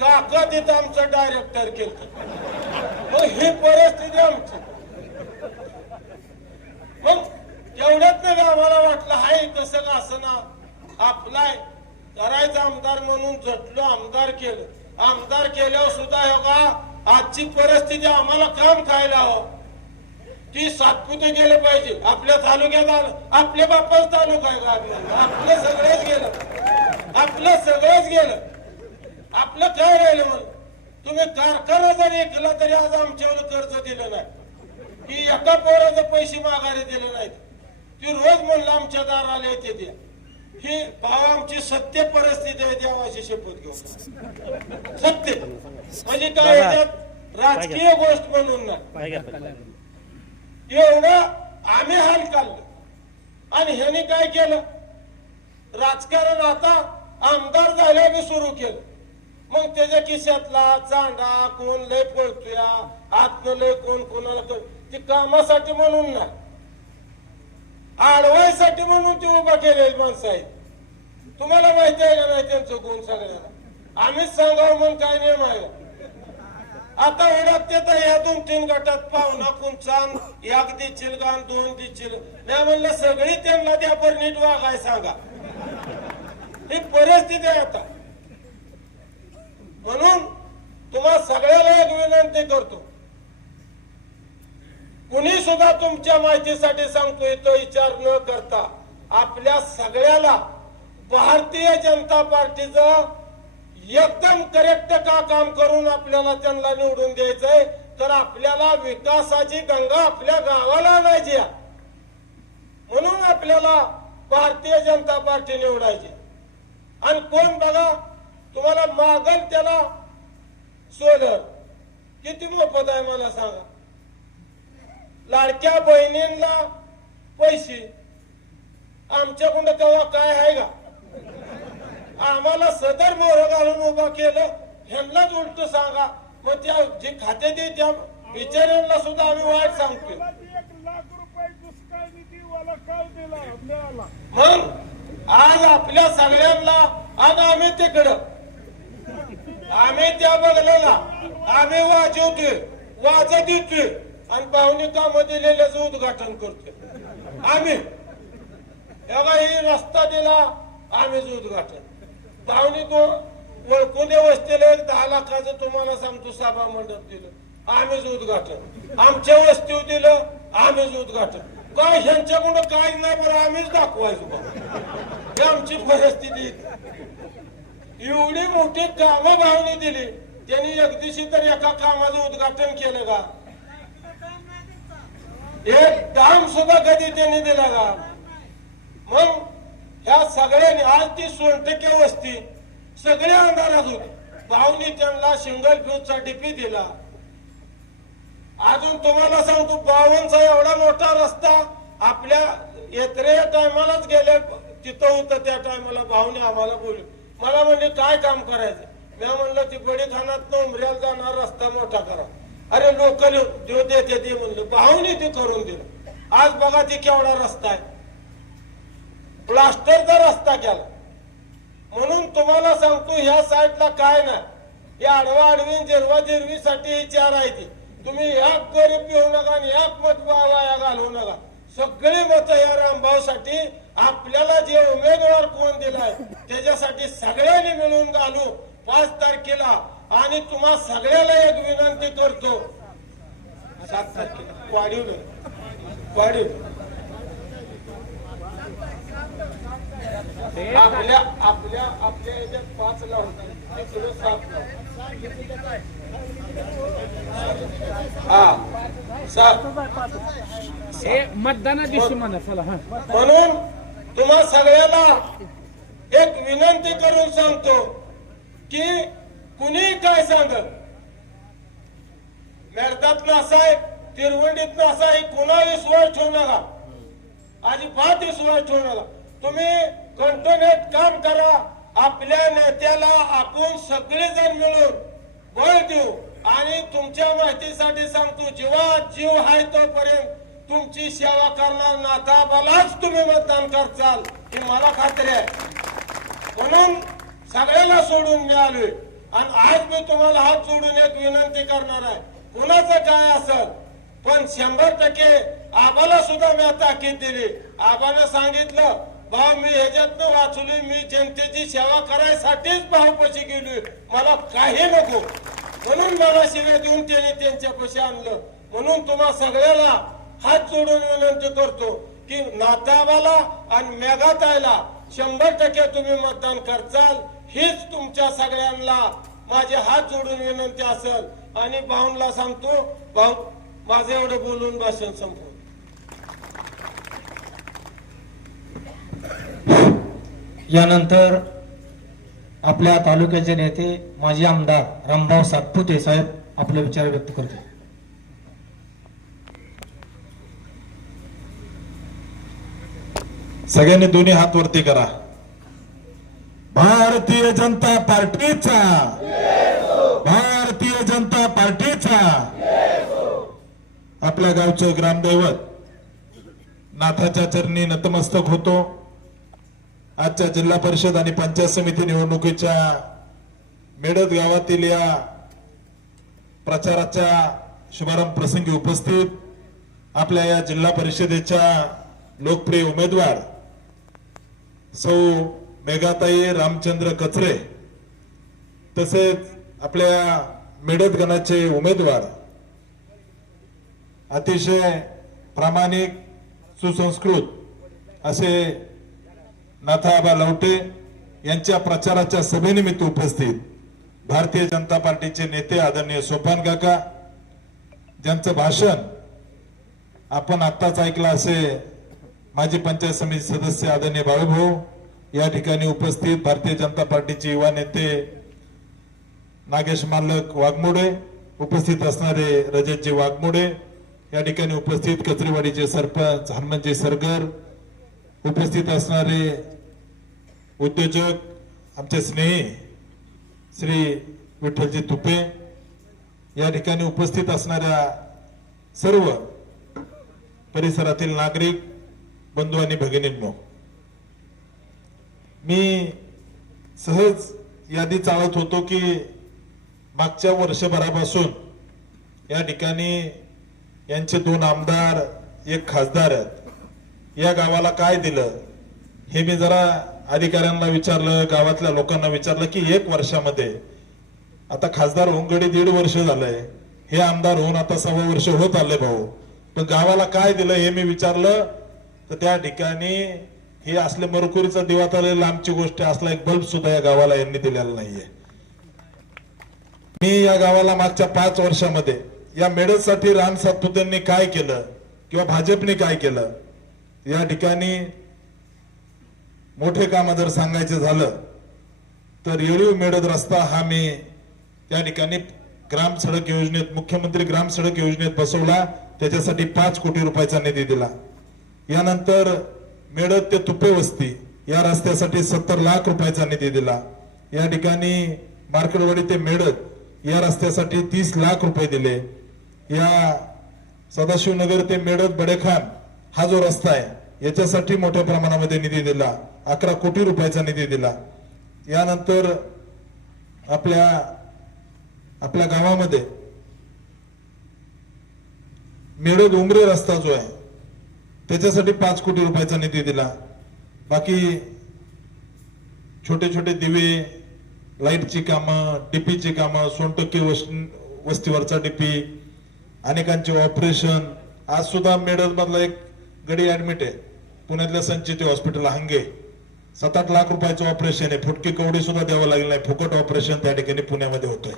काका तिथं आमचं डायरेक्टर केलं. मग ही परिस्थिती आमची. मग एवढ्यात नाही आम्हाला वाटलं हाय कसं का असं ना, आपलाय करायचं आमदार म्हणून झटलो, आमदार केलं. आमदार केल्यावर सुद्धा हे का आजची परिस्थिती आम्हाला काम खायला हवं. ती सातपुते गेले पाहिजे. आपल्या तालुक्यात आलं, आपल्या बापाच तालुका आहे का? आपलं सगळंच गेलं, आपलं सगळंच गेलं. आपलं काय राहिलं? म्हणून तुम्ही कारखाना जरी केला तरी आज आमच्यावर कर्ज दिलं नाही, की एका पोराचे पैसे माघारी दिले नाहीत. ती रोज म्हणलं आमच्या दाराला येते द्या. ही भाव आमची सत्य परिस्थिती आहे, देवाची शपथ घेऊन. सत्य म्हणजे काय, राजकीय गोष्ट म्हणून नाही. एवढं आम्ही हाल काढलं. आणि ह्याने काय केलं, राजकारण आता आमदार झाल्याने सुरू केलं. मग त्याच्या खिशातला चांडा कोण लय पळतोया, आतनं लय कोण कोणाला ती कामासाठी म्हणून ना, आडवायसाठी म्हणून ती उभा केलेली माणसं आहेत. तुम्हाला माहिती आहे का नाही त्यांचं गुण सगळ्याला? आम्हीच सांगावं म्हणून काय नियम आहे. आता ओढत ते तर या 2-3 गटात पाहुणा कुंचान, एक देशील का 2 देशील. नाही म्हणलं सगळी त्यांना त्या पर नीट वागाय सांगा. ही परिस्थिती आहे आता. म्हणून तुम्हाला सगळ्याला एक विनंती करतो, कुणी सुद्धा तुमच्या माहितीसाठी सांगतोय तो विचार न करता आपल्या सगळ्याला भारतीय जनता पार्टीचं एकदम करेक्ट का काम करून आपल्याला त्यांना निवडून द्यायचंय, तर आपल्याला विकासाची गंगा आपल्या गावाला आणायची आहे. म्हणून आपल्याला भारतीय जनता पार्टी निवडायची. आणि कोण बघा, तुम्हाला मागल त्याला सोलर किती मोफत आहे मला सांगा. लाडक्या बहिणींना पैसे आमच्याकडून तेव्हा काय आहे का? आम्हाला सदर मोहर घालून उभा केलं, ह्यांनाच उलट सांगा. मग त्या जे खाते ते त्या बिचाऱ्यांना सुद्धा आम्ही वाईट सांगतोय. 1 लाख रुपये दुष्काळ निधी वाला काळ दिला मिळाला. मग आज आपल्या सगळ्यांना आज आम्ही तिकडं आम्ही त्या बघलेला आम्ही वाजवतोय वाजत येतोय आणि भावनिकामध्ये दिलेल्याचं उद्घाटन करतोय आम्ही. ही रस्ता दिला आम्हीच उद्घाटन. भावनिक ओळखून वस्तीला 10 लाखाचं तुम्हाला सांगतो सभा मंडप दिलं आम्हीच उद्घाटन. आमच्या वस्तीवर दिलं आम्हीच उद्घाटन. काय ह्यांच्याकडून काय नाही बरं आम्हीच दाखवायचो. ही आमची परिस्थिती. एवढी मोठी कामं भावनी दिली त्यांनी एक दिवशी तर एका कामाचं उद्घाटन केलं का? एक दाम सुद्धा कधी त्यांनी दिला का? मग ह्या सगळ्यांनी आज ती 16% वस्ती सगळ्या अंधारात होती. भावनी त्यांना सिंगल फ्यूजचा डीपी दिला. अजून तुम्हाला सांगतो 52चा एवढा मोठा रस्ता आपल्या यात्रे टायमालाच गेले तिथं होतं. त्या टायमाला भावनी आम्हाला बोलली, मला म्हणले काय काम करायचं. मी म्हणलं ती बडीखानात उमऱ्याला जाणार रस्ता मोठा करा. अरे लोकल देव देते ते म्हणलं, भावनी ते करून दिलं. आज बघा ती केवढा रस्ता आहे, प्लास्टरचा रस्ता केला. म्हणून तुम्हाला सांगतो ह्या साईडला काय नाही, या आडवा आडवी जिरवा जिरवीसाठी ही 4 आहे ती. तुम्ही एक गरीब घेऊ नका आणि एक मत वाया घालवू नका. सगळी मत या रामभाऊसाठी आपल्याला जे उमेदवार कोण दिलाय त्याच्यासाठी सगळ्यांनी मिळून घालू 5 तारखेला. आणि तुम्हा सगळ्याला एक विनंती करतो, 7 तारखेला वाढीव आपल्या आपल्या आपल्या याच्यात 5 लावून तिकडे 7 मतदाना दिवशी म्हणा चला. म्हणून तुम्हा सगळ्याला एक विनंती करून सांगतो की कुणी काय सांगत मेळतात ना असा आहे तिरवंडीत ना असा आहे, कुणा विश्वास ठेवू नका, अजिबात विश्वास ठेवू नका. तुम्ही कंटिन्यूट काम करा. आपल्या नेत्याला आपण सगळेजण मिळून बळ देऊ. आणि तुमच्या माहितीसाठी सांगतो, जीवात जीव आहे तोपर्यंत तुमची सेवा करणार नाताबालाच तुम्ही मतदान करचाल ही मला खात्री आहे. म्हणून सगळ्याला सोडून मी आलोय. आणि आज मी तुम्हाला हात जोडून एक विनंती करणार आहे, कुणाचं काय असेल पण 100% आबाला सुद्धा मी ताकीद दिली. आबानं सांगितलं, भाऊ मी ह्याच्यातनं वाचलोय, मी जनतेची सेवा करायसाठीच भाऊपाशी गेलोय, मला काही नको. म्हणून मला शिव्या देऊन त्याने त्यांच्यापाशी आणलं. म्हणून तुम्हा सगळ्याला हात जोडून विनंती करतो की नाताबाला आणि मेघाताईला 100% तुम्ही मतदान करचाल हीच तुमच्या सगळ्यांना माझे हात जोडून विनंती असेल. आणि भाऊंला सांगतो, भाऊ माझं एवढं बोलून भाषण संपवतो. यानंतर आपल्या तालुक्याचे नेते माजी आमदार रामभाऊ सातपुते साहेब आपले विचार व्यक्त करतील. सगळ्यांनी दोन्ही हात वरती करा. भारतीय जनता पार्टीचा, भारतीय जनता पार्टीचा. आपल्या गावचं ग्रामदैवत नाथाच्या चरणी नतमस्तक होतो. आजच्या जिल्हा परिषद आणि पंचायत समिती निवडणुकीच्या मेडद गावातील या प्रचाराच्या शुभारंभ प्रसंगी उपस्थित आपल्या या जिल्हा परिषदेच्या लोकप्रिय उमेदवार सौ मेघाताई रामचंद्र कचरे तसेच आपल्या मेडद गणाचे उमेदवार अतिशय प्रामाणिक सुसंस्कृत असे नाथाबा लवटे यांच्या प्रचाराच्या सभेनिमित्त उपस्थित भारतीय जनता पार्टीचे नेते आदरणीय सोपान काका, ज्यांचं भाषण आपण आत्ताच ऐकलं असे माजी पंचायत समिती सदस्य आदरणीय बाळूभाऊ, या ठिकाणी उपस्थित भारतीय जनता पार्टीचे युवा नेते नागेश मालक वाघमोडे, उपस्थित असणारे रजतजी वाघमोडे, या ठिकाणी उपस्थित कचरेवाडीचे सरपंच हनुमंतजी सरगर, उपस्थित असणारे उद्योजक आमचे स्नेही श्री विठ्ठलजी तुपे, या ठिकाणी उपस्थित असणाऱ्या सर्व परिसरातील नागरिक बंधू आणि भगिनींनो, मी सहज यादी चालत होतो की मागच्या वर्षभरापासून या ठिकाणी यांचे 2 आमदार 1 खासदार आहेत. या गावाला काय दिलं हे मी जरा अधिकाऱ्यांना विचारलं, गावातल्या लोकांना विचारलं की 1 वर्षामध्ये, आता खासदार होऊन गडी 1.5 वर्ष झालंय, हे आमदार होऊन आता 1.25 वर्ष होत आले भाऊ, पण गावाला काय दिलं हे मी विचारलं तर त्या ठिकाणी हे असले मरकुरीचा दिवा तर लांबची गोष्ट, असला एक बल्ब सुद्धा या गावाला यांनी दिलेला नाहीये. मी या गावाला मागच्या 5 वर्षामध्ये या मेडलसाठी राम सातपुतेंनी काय केलं किंवा भाजपने काय केलं, या ठिकाणी मोठे काम जर सांगायचे झालं तर येळीव मेडद रस्ता हा मी त्या ठिकाणी ग्राम सडक योजनेत, मुख्यमंत्री ग्राम सडक योजनेत बसवला, त्याच्यासाठी 5 कोटी रुपयाचा निधी दिला. यानंतर मेडद ते तुपे वस्ती या रस्त्यासाठी 70 लाख रुपयाचा निधी दिला. या ठिकाणी मार्केटवाडी ते मेडद या रस्त्यासाठी 30 लाख रुपये दिले. या सदाशिवनगर ते मेडद बडेखान हा जो रस्ता आहे याच्यासाठी मोठ्या प्रमाणामध्ये निधी दिला, 11 कोटी रुपयाचा निधी दिला. यानंतर आपल्या गावामध्ये मेडद उमरे रस्ता जो आहे त्याच्यासाठी 5 कोटी रुपयाचा निधी दिला. बाकी छोटे छोटे दिवे, लाईटची कामं, डीपीची कामं, 100% वस्तीवरचा डीपी, अनेकांचे ऑपरेशन. आज सुद्धा मेडद मधला एक गडी ऍडमिट आहे पुण्यातल्या संचिती हॉस्पिटल हंगे, 7-8 लाख रुपयाचं ऑपरेशन आहे, फुटकी कवडी सुद्धा द्यावं लागेल नाही, फुकट ऑपरेशन त्या ठिकाणी पुण्यामध्ये होतंय.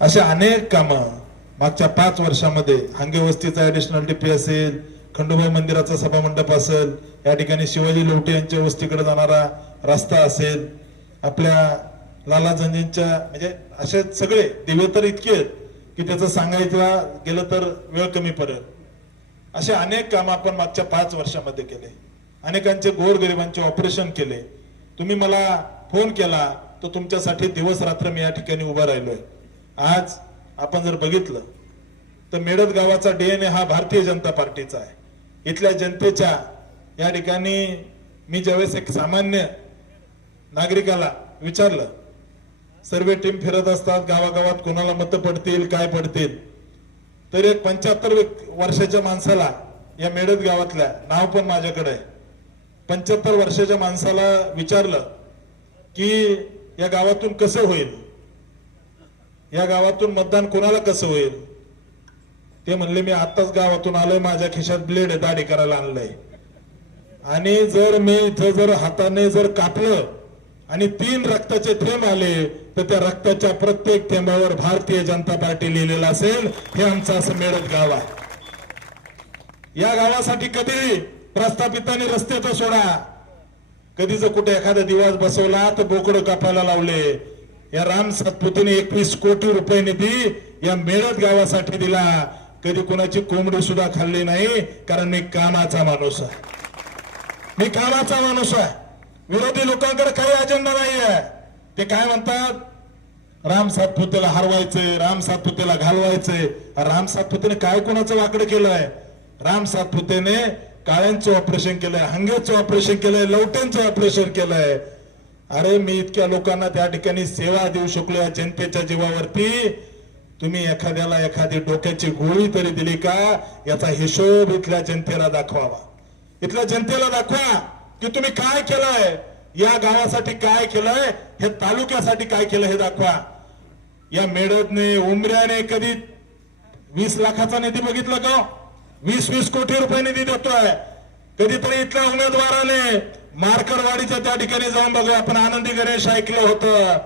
अशा अनेक कामं मागच्या 5 वर्षामध्ये, हंगे वस्तीचा ऍडिशनल डीपी असेल, खंडोबाई मंदिराचा सभामंडप असेल, या ठिकाणी शिवाजी लवटे यांच्या वस्तीकडे जाणारा रस्ता असेल, आपल्या लाला जंजींच्या, म्हणजे असे सगळे दिवे तर इतके आहेत की त्याचं सांगायचं गेलं तर वेळ कमी पडेल. असे अनेक कामं आपण मागच्या 5 वर्षामध्ये केले. अनेकांचे गोरगरिबांचे ऑपरेशन केले. तुम्ही मला फोन केला तर तुमच्यासाठी दिवस रात्र मी या ठिकाणी उभा राहिलोय. आज आपण जर बघितलं तर मेडद गावाचा DNA हा भारतीय जनता पार्टीचा आहे. इथल्या जनतेच्या, या ठिकाणी मी ज्यावेळेस एक सामान्य नागरिकाला विचारलं, सर्वे टीम फिरत असतात गावागावात, कोणाला मतं पडतील काय पडतील, तर एक 75 वर्षाच्या माणसाला या मेडद गावातल्या, नाव पण माझ्याकडे आहे, 75 वर्षाच्या माणसाला विचारलं की या गावातून कसं होईल, या गावातून मतदान कोणाला कसं होईल. ते म्हणले मी आताच गावातून आलोय, माझ्या खिशात ब्लेड आहे, दाढी करायला आणलंय, आणि जर मी इथं जर हाताने जर कापलं आणि 3 रक्ताचे थेंब आले तर त्या रक्ताच्या प्रत्येक थेंबावर भारतीय जनता पार्टी लिहिलेला असेल. हे आमचं असं मेडद गाव आहे. या गावासाठी कधी प्रस्थापितांनी रस्त्याचा सोडा, कधी जर कुठे एखादा दिवस बसवला तर बोकडं कापायला लावले. या राम सातपुतेने 21 कोटी रुपये निधी या मेडद गावासाठी दिला. कधी कोणाची कोंबडी सुद्धा खाल्ली नाही, कारण मी कामाचा माणूस आहे. मी कामाचा माणूस आहे. विरोधी लोकांकडे काही अजेंडा नाहीये. ते काय म्हणतात, राम सातपुतेला हरवायचंय, राम सातपुतेला घालवायचंय. राम सातपुतेने काय कोणाचं वाकडं केलंय? राम सातपुतेने काळ्यांचं ऑपरेशन केलंय, हंगेचं ऑपरेशन केलंय, लवट्यांचं ऑपरेशन केलंय. अरे मी इतक्या लोकांना त्या ठिकाणी सेवा देऊ शकलो या जनतेच्या जीवावरती. तुम्ही एखाद्याला एखादी डोक्याची गोळी तरी दिली का, याचा हिशोब इथल्या जनतेला दाखवावा. इथल्या जनतेला दाखवा की तुम्ही काय केलंय, या गावासाठी काय केलंय, हे तालुक्यासाठी काय केलं हे दाखवा. या मेडदने, उमऱ्याने कधी 20 लाखाचा निधी बघितला का? 20 कोटी रुपये निधी देतोय. कधीतरी इथल्या उमेदवाराने मार्कडवाडीच्या त्या ठिकाणी जाऊन बघा. आपण आनंदी गणेश ऐकलं होतं.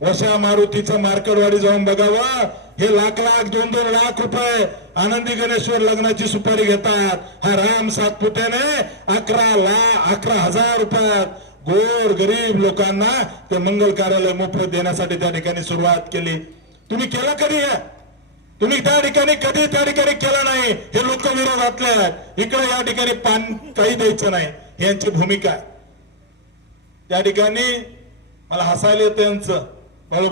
वशा मारुतीचं मार्कडवाडी जाऊन बघावं. हे लाख 2-2 लाख रुपये आनंदी गणेशवर लग्नाची सुपारी घेतात. हा राम सातपुतेने 11,000 रुपयात गोर गरीब लोकांना ते मंगल कार्यालय मोफत देण्यासाठी त्या ठिकाणी सुरुवात केली. तुम्ही केलं कधी? तुम्ही त्या ठिकाणी कधी त्या ठिकाणी केलं नाही. हे लोक विरोधातले आहेत. इकडे या ठिकाणी पान काही द्यायचं नाही, यांची भूमिका आहे. त्या ठिकाणी मला हसायला येतं यांचं. भाऊ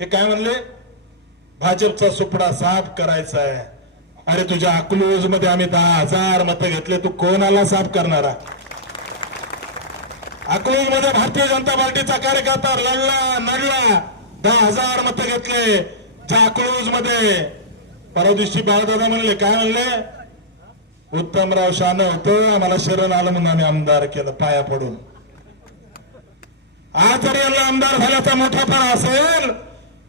हे काय म्हणले? भाजपचा सुपडा साफ करायचा आहे. अरे तुझ्या अकलूज मध्ये आम्ही 10,000 मतं घेतले, तू कोणाला साफ करणारा? अकलूज मध्ये भारतीय जनता पार्टीचा कार्यकर्ता नडला 10,000 मतं घेतले. ज्या अकलूज मध्ये परवा दिवशी बाळदादा म्हणले, काय म्हणले? उत्तमराव शान होतं, आम्हाला शरण आलं म्हणून आम्ही आमदार केलं पाया पडून. आज जरी यांना आमदार झाल्याचा मोठापणा असेल,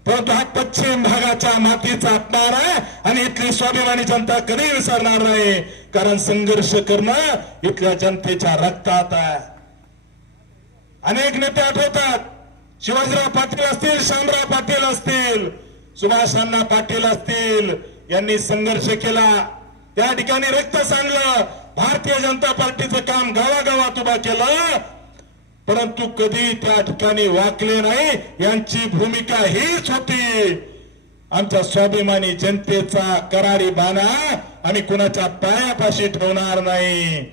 परंतु हा पश्चिम भागाच्या मातीचा अपमान आहे आणि इथली स्वाभिमानी जनता कधी विसरणार नाही. कारण संघर्ष करणं इथल्या जनतेच्या रक्तात आहे. अनेक नेते आठवतात. शिवाजीराव पाटील असतील, शामराव पाटील असतील, सुभाष अण्णा पाटील असतील, यांनी संघर्ष केला. त्या ठिकाणी रक्त सांडलं. भारतीय जनता पार्टीचं काम गावागावात उभा केलं, परंतु कधी त्या ठिकाणी वाकले नाही. यांची भूमिका हीच होती. आमच्या स्वाभिमानी जनतेचा करारी बाणा आम्ही कुणाच्या पायापाशी ठेवणार नाही.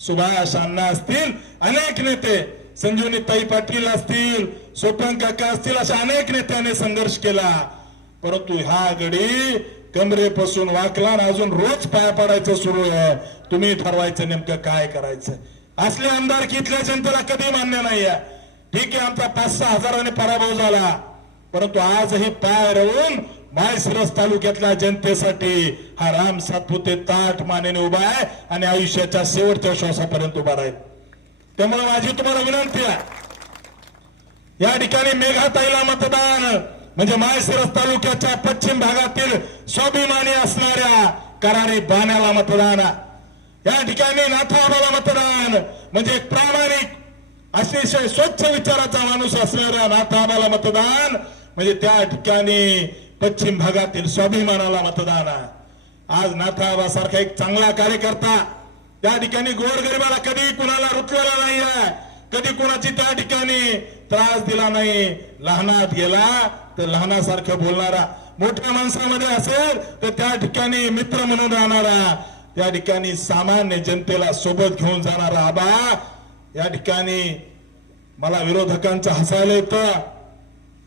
सुभाष अण्णा असतील, अनेक नेते, संजीवनी ताई पाटील असतील, सोपन काका असतील, अशा अनेक नेत्याने संघर्ष केला. परंतु हा गडी कमरेपासून वाकला आणि अजून रोज पाया पडायचं सुरू आहे. तुम्ही ठरवायचं नेमकं काय करायचं. असले आमदारकी इथल्या जनतेला कधी मान्य नाहीये. ठीक आहे, आमचा 5-6 हजाराने पराभव झाला, परंतु आजही पाय रोवून माळशिरस तालुक्यातल्या जनतेसाठी हा राम सातपुते ताठ मानेने उभा आहे आणि आयुष्याच्या शेवटच्या श्वासापर्यंत उभा राहील. त्यामुळे माझी तुम्हाला विनंती आहे, या ठिकाणी मेघाताईला मतदान म्हणजे माळशिरस तालुक्याच्या पश्चिम भागातील स्वाभिमानी असणाऱ्या करारी बाण्याला मतदान. या ठिकाणी नाथाबाला मतदान म्हणजे एक प्रामाणिक अतिशय स्वच्छ विचाराचा माणूस असणाऱ्या नाथाबाला मतदान म्हणजे त्या ठिकाणी पश्चिम भागातील स्वाभिमानाला मतदान. आज नाथाबा सारखा एक चांगला कार्यकर्ता त्या ठिकाणी गोरगरिबाला कधी कुणाला रुचलेला नाहीये, कधी कुणाची त्या ठिकाणी त्रास दिला नाही. लहानात गेला तर लहानासारखं बोलणारा, मोठ्या माणसामध्ये असेल तर त्या ठिकाणी मित्र म्हणून राहणारा, त्या ठिकाणी सामान्य जनतेला सोबत घेऊन जाणारा आबा. या ठिकाणी मला विरोधकांचं हसायला येतं.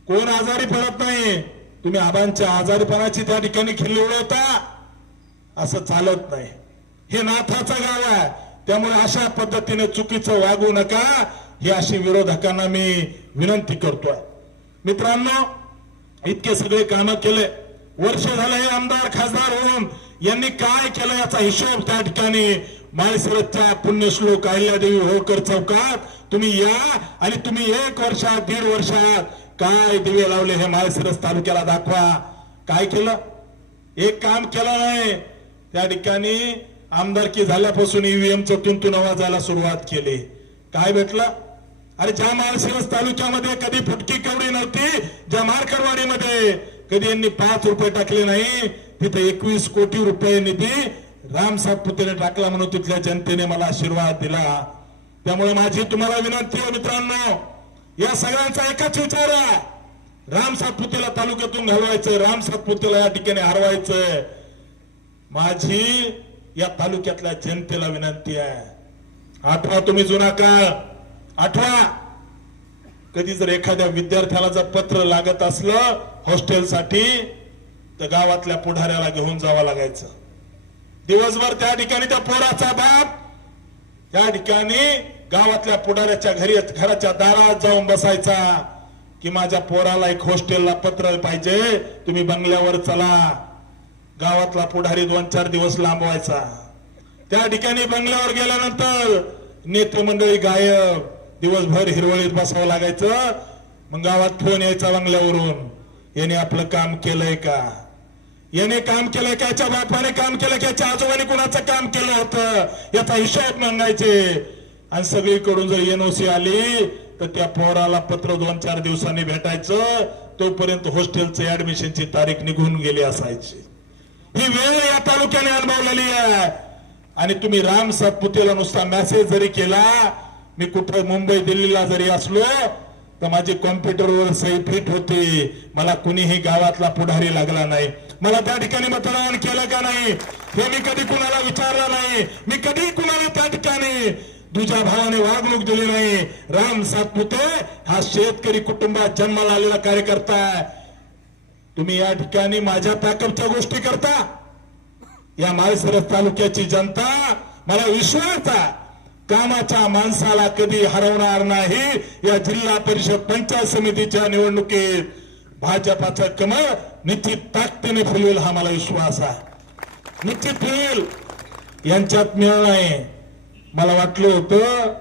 कोण आजारी पडत नाही, तुम्ही आबांच्या आजारीपणाची त्या ठिकाणी खिल्ली उडवता, असं चालत नाही. हे नाथाचं गाव आहे, त्यामुळे अशा पद्धतीने चुकीचं वागू नका, ही अशी विरोधकांना मी विनंती करतोय. मित्रांनो, इतके सगळे कामं केले, वर्ष झालं हे आमदार खासदार होऊन यांनी काय केलं याचा हिशोब त्या ठिकाणी माळशिरसच्या पुण्यश्लोक अहिल्यादेवी होळकर चौकात तुम्ही या आणि तुम्ही 1 वर्षात 1.5 वर्षात काय दिवे लावले हे माळशिरस तालुक्याला दाखवा. काय केलं? एक काम केलं नाही. त्या ठिकाणी आमदारकी झाल्यापासून ईव्हीएमचं तुंतून आवाजाला सुरुवात केली. काय भेटलं? अरे ज्या माळशिरस तालुक्यामध्ये कधी फुटकी कवडी नव्हती, ज्या मार्कडवाडीमध्ये कधी यांनी 5 रुपये टाकले नाही, तिथे 21 कोटी रुपये निधी राम सातपुतेने टाकला म्हणून तिथल्या जनतेने मला आशीर्वाद दिला. त्यामुळे माझी तुम्हाला विनंती आहे मित्रांनो, या सगळ्यांचा एकच विचार आहे, राम सातपुतेला तालुक्यातून घालवायचं, राम सातपुतेला या ठिकाणी हरवायचं. माझी या तालुक्यातल्या जनतेला विनंती आहे, आठवा तुम्ही जुना काळ, आठवा. कधी जर एखाद्या विद्यार्थ्याला जर पत्र लागत असलं हॉस्टेलसाठी तर गावातल्या पुढाऱ्याला घेऊन जावं लागायचं. दिवसभर त्या ठिकाणी त्या पोराचा बाप त्या ठिकाणी गावातल्या पुढाऱ्याच्या घराच्या दारात जाऊन बसायचा की माझ्या पोराला एक हॉस्टेलला पत्र पाहिजे, तुम्ही बंगल्यावर चला. गावातला पुढारी 2-4 दिवस लांबवायचा. त्या ठिकाणी बंगल्यावर गेल्यानंतर नेते मंडळी गायब, दिवसभर हिरवळीत बसावं लागायचं. मग गावात फोन यायचा बंगल्यावरून, याने आपलं काम केलंय का. याने काम केलं की याच्या बापाने काम केलं की याच्या आजोबाने कुणाचं काम केलं होतं याचा हिशोब मागायचे. आणि सगळीकडून जर एनओसी आली तर त्या पोराला पत्र 2-4 दिवसांनी भेटायचं, तोपर्यंत हॉस्टेलचं ऍडमिशनची तारीख निघून गेली असायची. ही वेळ या तालुक्याने अनुभवलेली आहे. आणि तुम्ही राम सातपुतेला नुसता मेसेज जरी केला, मी कुठं मुंबई दिल्लीला जरी असलो तर माझी कॉम्प्युटरवर सही फिट होती. मला कुणीही गावातला पुढारी लागला नाही. मला त्या ठिकाणी मतदान केलं का नाही हे मी कधी कुणाला विचारलं नाही. मी कधी कुणाला त्या ठिकाणी तुझ्या भावाने वागणूक दिली नाही. राम सातपुते हा शेतकरी कुटुंबात जन्माला आलेला कार्यकर्ता आहे. तुम्ही या ठिकाणी माझ्या पॅकअपच्या गोष्टी करता. या माळशिरस तालुक्याची जनता मला विश्वास आहे, कामाच्या माणसाला कधी हरवणार नाही. या जिल्हा परिषद पंचायत समितीच्या निवडणुकीत भाजपाचं कमळ निश्चित ताकदीने फुलवेल हा मला विश्वास आहे. निश्चित फुलवेल. यांच्यात मिळ नाही. मला वाटलं होतं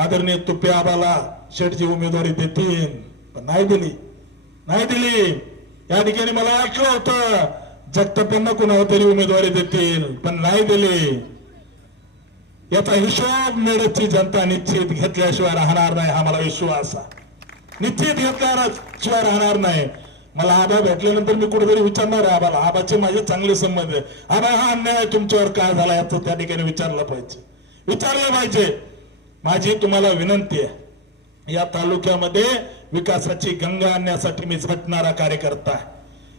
आदरणीय तुपे आबाला शेठची उमेदवारी देतील, पण नाही दिली. या ठिकाणी मला वाटलं होतं जगतापांना कुणाला तरी उमेदवारी देतील, पण नाही दिली. याचा हिशोब मेडची जनता निश्चित घेतल्याशिवाय राहणार नाही हा मला विश्वास आहे. निश्चित घेतल्याशिवाय राहणार नाही. मला आबा भेटल्यानंतर मी कुठेतरी विचारणार आहे आबाला, आबाचे माझे चांगले संबंध आहे. आबा हा अन्याय तुमच्यावर काय झाला याचं त्या ठिकाणी विचारलं पाहिजे. माझी तुम्हाला विनंती आहे, या तालुक्यामध्ये विकासाची गंगा आणण्यासाठी मी झटणारा कार्यकर्ता आहे.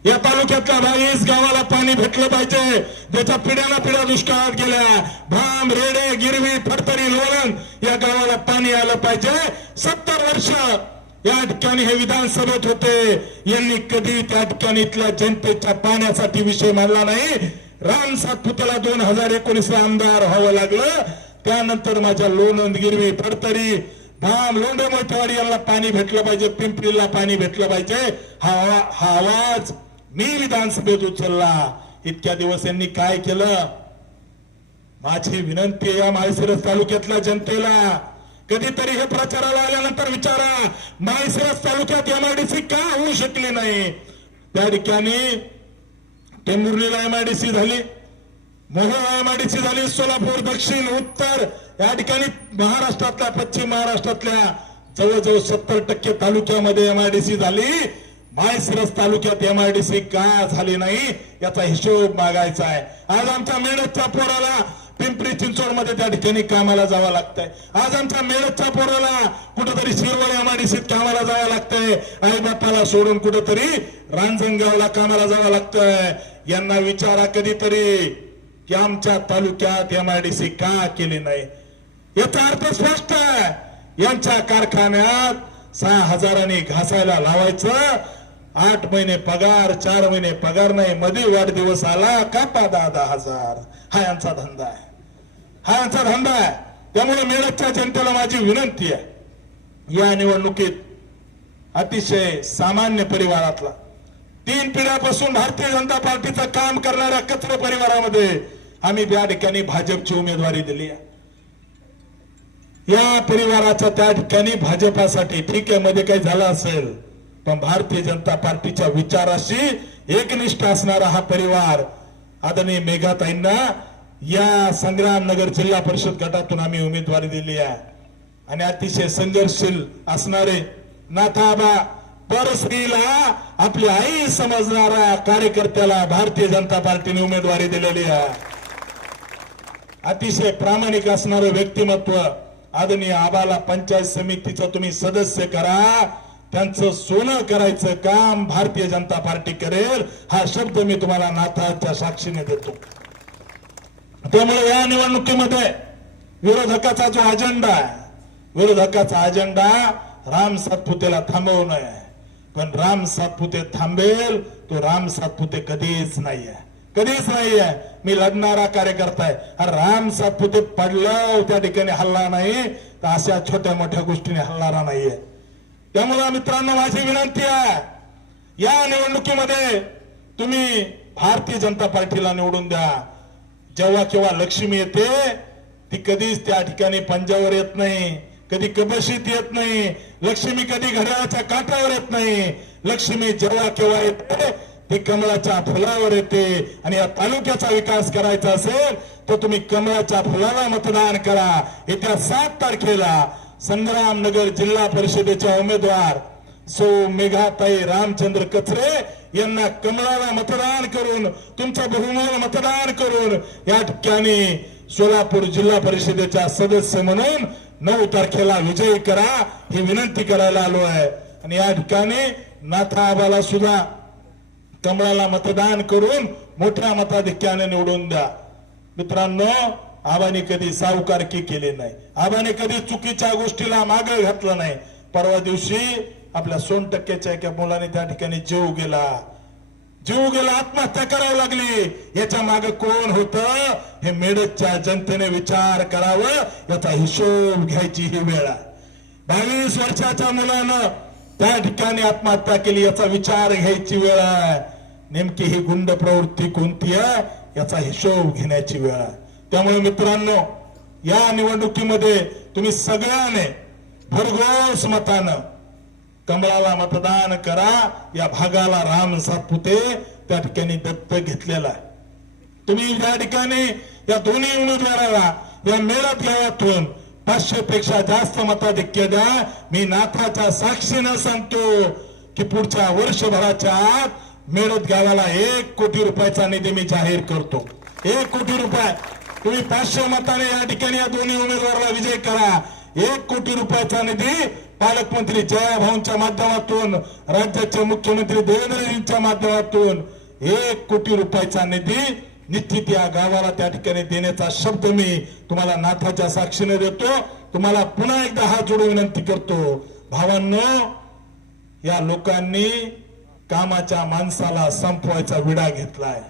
या तालुक्यातल्या 22 गावाला पाणी भेटलं पाहिजे. ज्याच्या पिढ्याला पिढ्या दुष्काळात गेल्या, भाम, रेडे, गिरवी, फडतरी, लोणंद या गावाला पाणी आलं पाहिजे. 70 वर्ष या ठिकाणी हे विधानसभेत होते, यांनी कधी त्या ठिकाणी इथल्या जनतेच्या पाण्यासाठी विषय मांडला नाही. राम सातपुतेला 2019 आमदार व्हावं लागलं. त्यानंतर माझ्या लोणंद, गिरवी, फडतरी, भाम, लोंढे, मोठेवाडी यांना पाणी भेटलं पाहिजे, पिंपरीला पाणी भेटलं पाहिजे. हा आवाज मी विधानसभेत उचलला. इतक्या दिवस यांनी काय केलं? माझी विनंती आहे या माळशिरस तालुक्यातल्या जनतेला, कधीतरी हे प्रचाराला आल्यानंतर विचारा, माळशिरस तालुक्यात एमआयडीसी का होऊ शकली नाही? त्या ठिकाणी टेंभुर्णीला एमआयडीसी झाली, मोहोळला एमआयडीसी झाली, सोलापूर, दक्षिण, उत्तर या ठिकाणी महाराष्ट्रातल्या, पश्चिम महाराष्ट्रातल्या जवळजवळ 70% तालुक्यामध्ये एमआयडीसी झाली. माळशिरस तालुक्यात एमआयडीसी का झाली नाही याचा हिशोब मागायचा आहे. आज आमच्या मेळघाटच्या पोराला पिंपरी चिंचवड मध्ये त्या ठिकाणी कामाला जावं लागतंय. आज आमच्या मेळघाटच्या पोराला कुठेतरी शिरवळ एमआयडीसीत कामाला जावं लागतंय. आई बापाला सोडून कुठेतरी रांजणगावला कामाला जावं लागतंय. यांना विचारा कधीतरी की आमच्या तालुक्यात एमआयडीसी का केली नाही? याचा अर्थ स्पष्ट आहे. यांच्या कारखान्यात 6,000 घासायला लावायचं, 8 महिने पगार, 4 महिने पगार नाही, मध्ये वाढदिवस आला कापा 10,000. हा यांचा धंदा आहे. त्यामुळे मेळघाटच्या जनतेला माझी विनंती आहे, या निवडणुकीत अतिशय सामान्य परिवारातला 3 पिढ्यापासून भारतीय जनता पार्टीचं काम करणाऱ्या कचरे परिवारामध्ये आम्ही त्या ठिकाणी भाजपची उमेदवारी दिली आहे. या परिवाराच्या त्या ठिकाणी भाजपासाठी ठीक आहे मध्ये काही झालं असेल, पण भारतीय जनता पार्टीच्या विचाराशी एकनिष्ठ असणारा हा परिवार आदरणीय मेघाताईंना या संग्रामनगर जिल्हा परिषद गटातून आम्ही उमेदवारी दिली आहे. आणि अतिशय संघर्षशील असणारे नाथाबा परस्त्रीला आपली आई समजणारा कार्यकर्त्याला भारतीय जनता पार्टीने उमेदवारी दिलेली आहे. अतिशय प्रामाणिक असणारं व्यक्तिमत्व आदरणीय आबाला पंचायत समितीचं तुम्ही सदस्य करा, त्यांचं सोनं करायचं काम भारतीय जनता पार्टी करेल हा शब्द मी तुम्हाला नाथाच्या साक्षीने देतो. त्यामुळे या निवडणुकीमध्ये विरोधकाचा जो अजेंडा आहे, विरोधकाचा अजेंडा राम सातपुतेला थांबवणं आहे. पण राम सातपुते थांबेल तो राम सातपुते कधीच नाहीये. मी लढणारा कार्यकर्ता आहे. राम सातपुते पडलं त्या ठिकाणी हल्ला नाही तर अशा छोट्या मोठ्या गोष्टीने हल्लारा नाहीये. त्यामुळे मित्रांनो माझी विनंती आहे, या निवडणुकीमध्ये तुम्ही भारतीय जनता पार्टीला निवडून द्या. जेव्हा केव्हा लक्ष्मी येते ती कधीच त्या ठिकाणी पंजावर येत नाही, कधी कबशीत येत नाही. लक्ष्मी कधी घड्याळाच्या काठावर येत नाही. लक्ष्मी जेव्हा केव्हा येते ती कमळाच्या फुलावर येते आणि या तालुक्याचा विकास करायचा असेल तर तुम्ही कमळाच्या फुलाला मतदान करा. येत्या 7 तारखेला संग्रामनगर जिल्हा परिषदेच्या उमेदवार सो मेघाताई रामचंद्र कचरे यांना कमळाला मतदान करून, तुमचा बहुमोल मतदान करून या ठिकाणी सोलापूर जिल्हा परिषदेच्या सदस्य म्हणून 9 तारखेला विजयी करा ही विनंती करायला आलो आहे. आणि या ठिकाणी नाथाआबाला सुद्धा कमळाला मतदान करून मोठ्या मताधिक्याने निवडून द्या. मित्रांनो, आबाने कधी सावकारकी केली नाही, आबाने कधी चुकीच्या गोष्टीला मागे घातलं नाही. परवा दिवशी आपल्या 100% एका मुलाने त्या ठिकाणी जीव गेला, आत्महत्या करावी लागली. याच्या मागे कोण होतं हे मेडकच्या जनतेने विचार करावं, याचा हिशोब घ्यायची ही वेळ आहे. 22 वर्षाच्या मुलानं त्या ठिकाणी आत्महत्या केली, याचा विचार घ्यायची वेळ आहे. नेमकी ही गुंड प्रवृत्ती कोणती आहे याचा हिशोब घेण्याची वेळ आहे. त्यामुळे मित्रांनो, या निवडणुकीमध्ये तुम्ही सगळ्याने भरघोस मतानं कमळाला मतदान करा. या भागाला राम सातपुते त्या ठिकाणी दत्तक घेतलेला आहे. तुम्ही या ठिकाणी या दोन्ही उमेदवाराला या मेळत गावातून 500 पेक्षा जास्त मताधिक्य द्या. मी नाथाच्या साक्षीनं सांगतो की पुढच्या वर्षभराच्या आत मेळत गावाला 1 कोटी रुपयाचा निधी मी जाहीर करतो. 1 कोटी रुपये. तुम्ही 500 मताने या ठिकाणी या दोन्ही उमेदवाराला विजय करा. 1 कोटी रुपयाचा निधी पालकमंत्री जयाभाऊंच्या माध्यमातून, राज्याचे मुख्यमंत्री देवेंद्रजींच्या माध्यमातून 1 कोटी रुपयाचा निधी निश्चित या गावाला त्या ठिकाणी देण्याचा शब्द मी तुम्हाला नाथाच्या साक्षीने देतो. तुम्हाला पुन्हा एकदा हात जोडून विनंती करतो, भावांनो, या लोकांनी कामाच्या माणसाला संपवायचा विडा घेतलाय.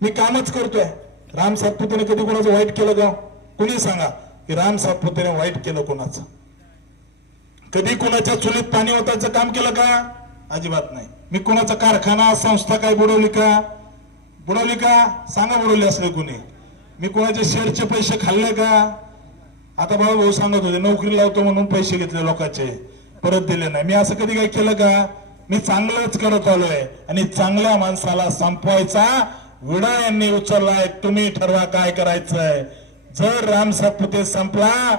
मी कामच करतोय. राम सातपुतेने कधी कोणाचं वाईट केलं का? कुणी सांगा की राम सातपुतेने वाईट केलं कोणाचं? कधी कोणाच्या चुलीत पाणी ओतायचं काम केलं का? अजिबात नाही. मी कोणाचा कारखाना संस्था काय बुडवली का? सांगा बुडवली असले कोणी? मी कोणाचे शेअरचे पैसे खाल्ले का? आता बाबा भाऊ सांगत होते नोकरी लावतो म्हणून पैसे घेतले लोकांचे, परत दिले नाही. मी असं कधी काय केलं का? मी चांगलंच करत आलोय आणि चांगल्या माणसाला संपवायचा विडा यांनी उचललाय. तुम्ही ठरवा काय करायचंय. जर राम सातपुते संपला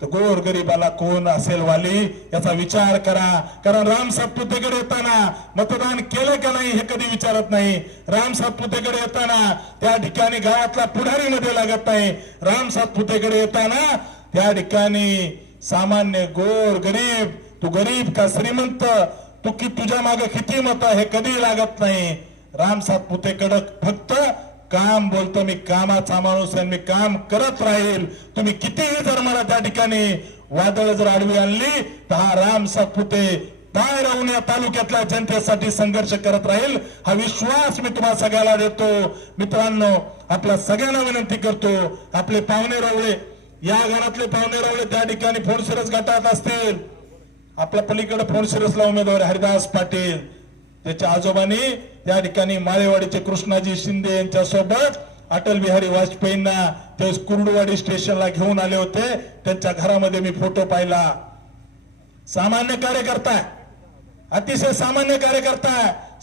तर गोरगरिबाला कोण असेल वाली याचा विचार करा. कारण राम सातपुतेकडे येताना मतदान केलं का नाही हे कधी विचारत नाही. राम सातपुतेकडे येताना त्या ठिकाणी गावातला पुढारी मध्ये लागत नाही. राम सातपुतेकडे येताना त्या ठिकाणी सामान्य गोर गरीब, तू गरीब का श्रीमंत, तू की तुझ्या मागे किती मत हे कधी लागत नाही. राम सातपुतेकडे फक्त काम बोलतो. मी कामाचा माणूस आहे, मी काम करत राहील. तुम्ही कितीही जर मला त्या ठिकाणी वादळ जर आडवी आणली तर हा राम सातपुते काय राहून या तालुक्यातल्या जनतेसाठी संघर्ष करत राहील हा विश्वास मी तुम्हाला सगळ्याला देतो. मित्रांनो, आपल्या सगळ्यांना विनंती करतो, आपले पाहुणे रावळे, या घरातले पाहुणे रावळे त्या ठिकाणी फोडशिरस गटात असतील. आपल्या पलीकडे फोडशिरसला उमेदवार हरिदास पाटील, त्याच्या आजोबांनी त्या ठिकाणी माळेवाडीचे कृष्णाजी शिंदे यांच्या सोबत अटल बिहारी वाजपेयींना ते कुर्डुवाडी स्टेशनला घेऊन आले होते. त्यांच्या घरामध्ये मी फोटो पाहिला. सामान्य कार्यकर्ता, अतिशय सामान्य कार्यकर्ता.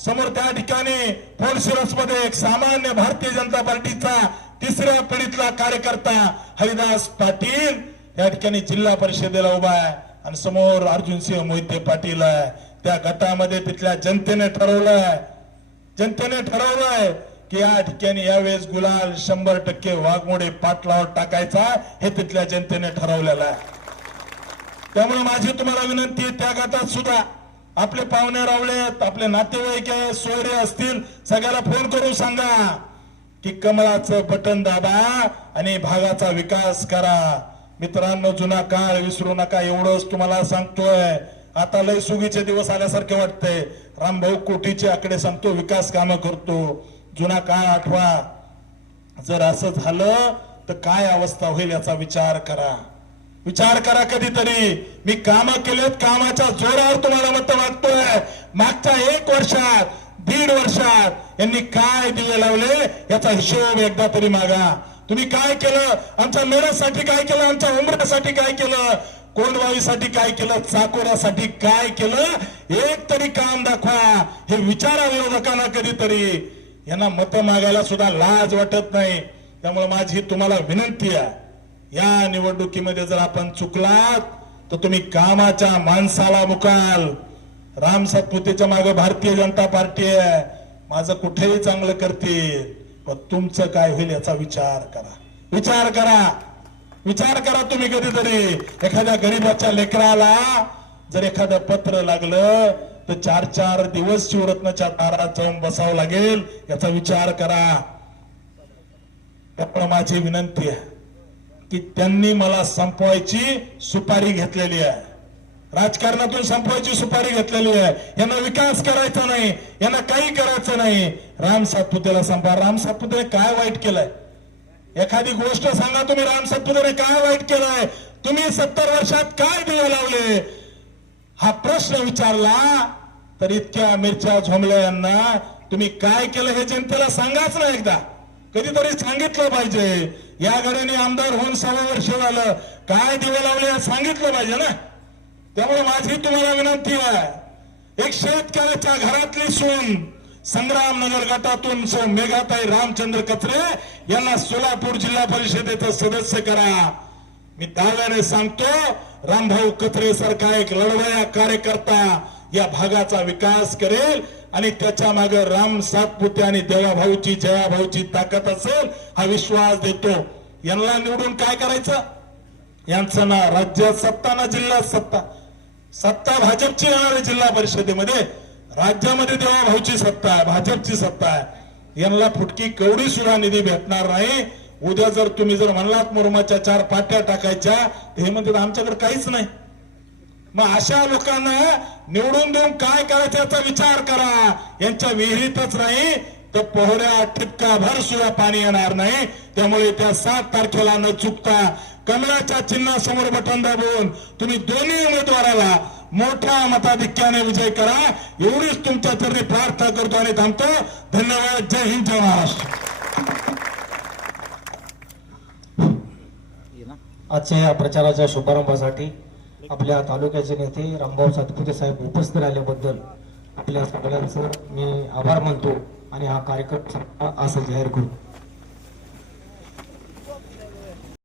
समोर त्या ठिकाणी फोडशिरस मध्ये एक सामान्य भारतीय जनता पार्टीचा 3ऱ्या पिढीतला कार्यकर्ता हरिदास पाटील त्या ठिकाणी जिल्हा परिषदेला उभा आहे आणि समोर अर्जुनसिंह मोहिते पाटील आहे. त्या गटामध्ये तिथल्या जनतेने ठरवलंय की या ठिकाणी यावेळेस गुलाल 100% वाघमोडे पाटलावर टाकायचा हे तिथल्या जनतेने ठरवलेलं आहे. त्यामुळे माझी तुम्हाला विनंती आहे, त्या गटात सुद्धा आपले पाहुणे रावलेत, आपले नातेवाईक आहे, सोयरे असतील, सगळ्याला फोन करून सांगा की कमळाचं बटन दाबा आणि भागाचा विकास करा. मित्रांनो, जुना काळ विसरू नका, एवढंच तुम्हाला सांगतोय. आता लय सुगीचे दिवस आल्यासारखे वाटतंय. रामभाऊ कोटीचे आकडे सांगतो, विकास कामं करतो. जुना काळ आठवा. जर असं झालं तर काय अवस्था होईल याचा विचार करा. कधीतरी. मी कामं केलेत, कामाच्या जोरावर तुम्हाला मत मागतोय. मागच्या 1 वर्षात, 1.5 वर्षात यांनी काय दिवे लावले याचा हिशोब एकदा तरी मागा. तुम्ही काय केलं, आमच्या मेळ्यासाठी काय केलं, आमच्या उमऱ्यासाठी काय केलं, कोंडवाईसाठी काय केलं, चाकोऱ्यासाठी काय केलं, एक तरी काम दाखवा. हे विचारा विरोधकांना कधीतरी. यांना मतं मागायला सुद्धा लाज वाटत नाही. त्यामुळे माझी तुम्हाला विनंती आहे, या निवडणुकीमध्ये जर आपण चुकलात तर तुम्ही कामाच्या माणसाला मुकाल. राम सातपुतेच्या मागे भारतीय जनता पार्टी आहे. माझं कुठेही चांगलं करतील, पण तुमचं काय होईल याचा विचार करा. विचार करा, विचार करा तुम्ही कधीतरी. एखाद्या गरीबाच्या लेकराला जर एखादं पत्र लागलं तर 4-4 दिवस शिवरत्नाच्या दारात जाऊन बसावं लागेल, याचा विचार करा. त्यामुळे माझी विनंती आहे की त्यांनी मला संपवायची सुपारी घेतलेली आहे, राजकारणातून संपवायची सुपारी घेतलेली आहे. यांना विकास करायचा नाही, यांना काही करायचं नाही. राम सातपुतेला संपवा. राम सातपुतेने काय वाईट केलंय? एखादी गोष्ट सांगा तुम्ही, राम सातपुतेने काय वाईट केलंय? तुम्ही 70 वर्षात काय दिवे लावले? हा प्रश्न विचारला तर इतक्या मिरच्या झोंबल्या यांना तुम्ही काय केलं हे जनतेला सांगाच ना. एकदा कधीतरी सांगितलं पाहिजे. या गड्याने आमदार होऊन 6 वर्ष झालं, काय दिवे लावले हे सांगितलं पाहिजे ना. त्यामुळे माझी तुम्हाला विनंती आहे, एक शेतकऱ्याच्या घरातली सून संग्रामनगर गटातून मेघाताई रामचंद्र कचरे यांना सोलापूर जिल्हा परिषदेचं सदस्य करा. मी दाव्याने सांगतो, रामभाऊ कचरे सारखा एक लढवया कार्यकर्ता या भागाचा विकास करेल आणि त्याच्या मागे राम सातपुते आणि देवाभाऊची जयाभाऊची ताकद असेल हा विश्वास देतो. यांना निवडून काय करायचं? यांचं ना राज्यात सत्ता ना जिल्ह्यात सत्ता. सत्ता भाजपची येणार आहे जिल्हा परिषदेमध्ये, राज्यामध्ये देवाभाऊची सत्ता आहे, भाजपची सत्ता आहे. यांना फुटकी कवडी सुद्धा निधी भेटणार नाही. उद्या जर तुम्ही जर म्हणलात मुरुमाच्या 4 पाट्या टाकायच्या, हे म्हणतात आमच्याकडे काहीच नाही. मग अशा लोकांना निवडून देऊन काय करायचं याचा विचार करा. यांच्या विहिरीतच नाही तर पोहऱ्या टिपकाभर सुद्धा पाणी येणार नाही. त्यामुळे त्या 7 तारखेला न चुकता कमळाच्या चिन्हासमोर बटन दाबून तुम्ही दोन्ही उमेदवाराला मोठ्या मताधिक्याने विजय करा, एवढीच तुमच्या चरणी प्रार्थना करतो आणि थांबतो. धन्यवाद. जय हिंद, जय महाराष्ट्र. आजच्या या प्रचाराच्या शुभारंभासाठी आपल्या तालुक्याचे नेते रामभाऊ सातपुते साहेब उपस्थित राहिल्याबद्दल आपल्या सगळ्यांचं मी आभार मानतो आणि हा कार्यक्रम असं जाहीर करू.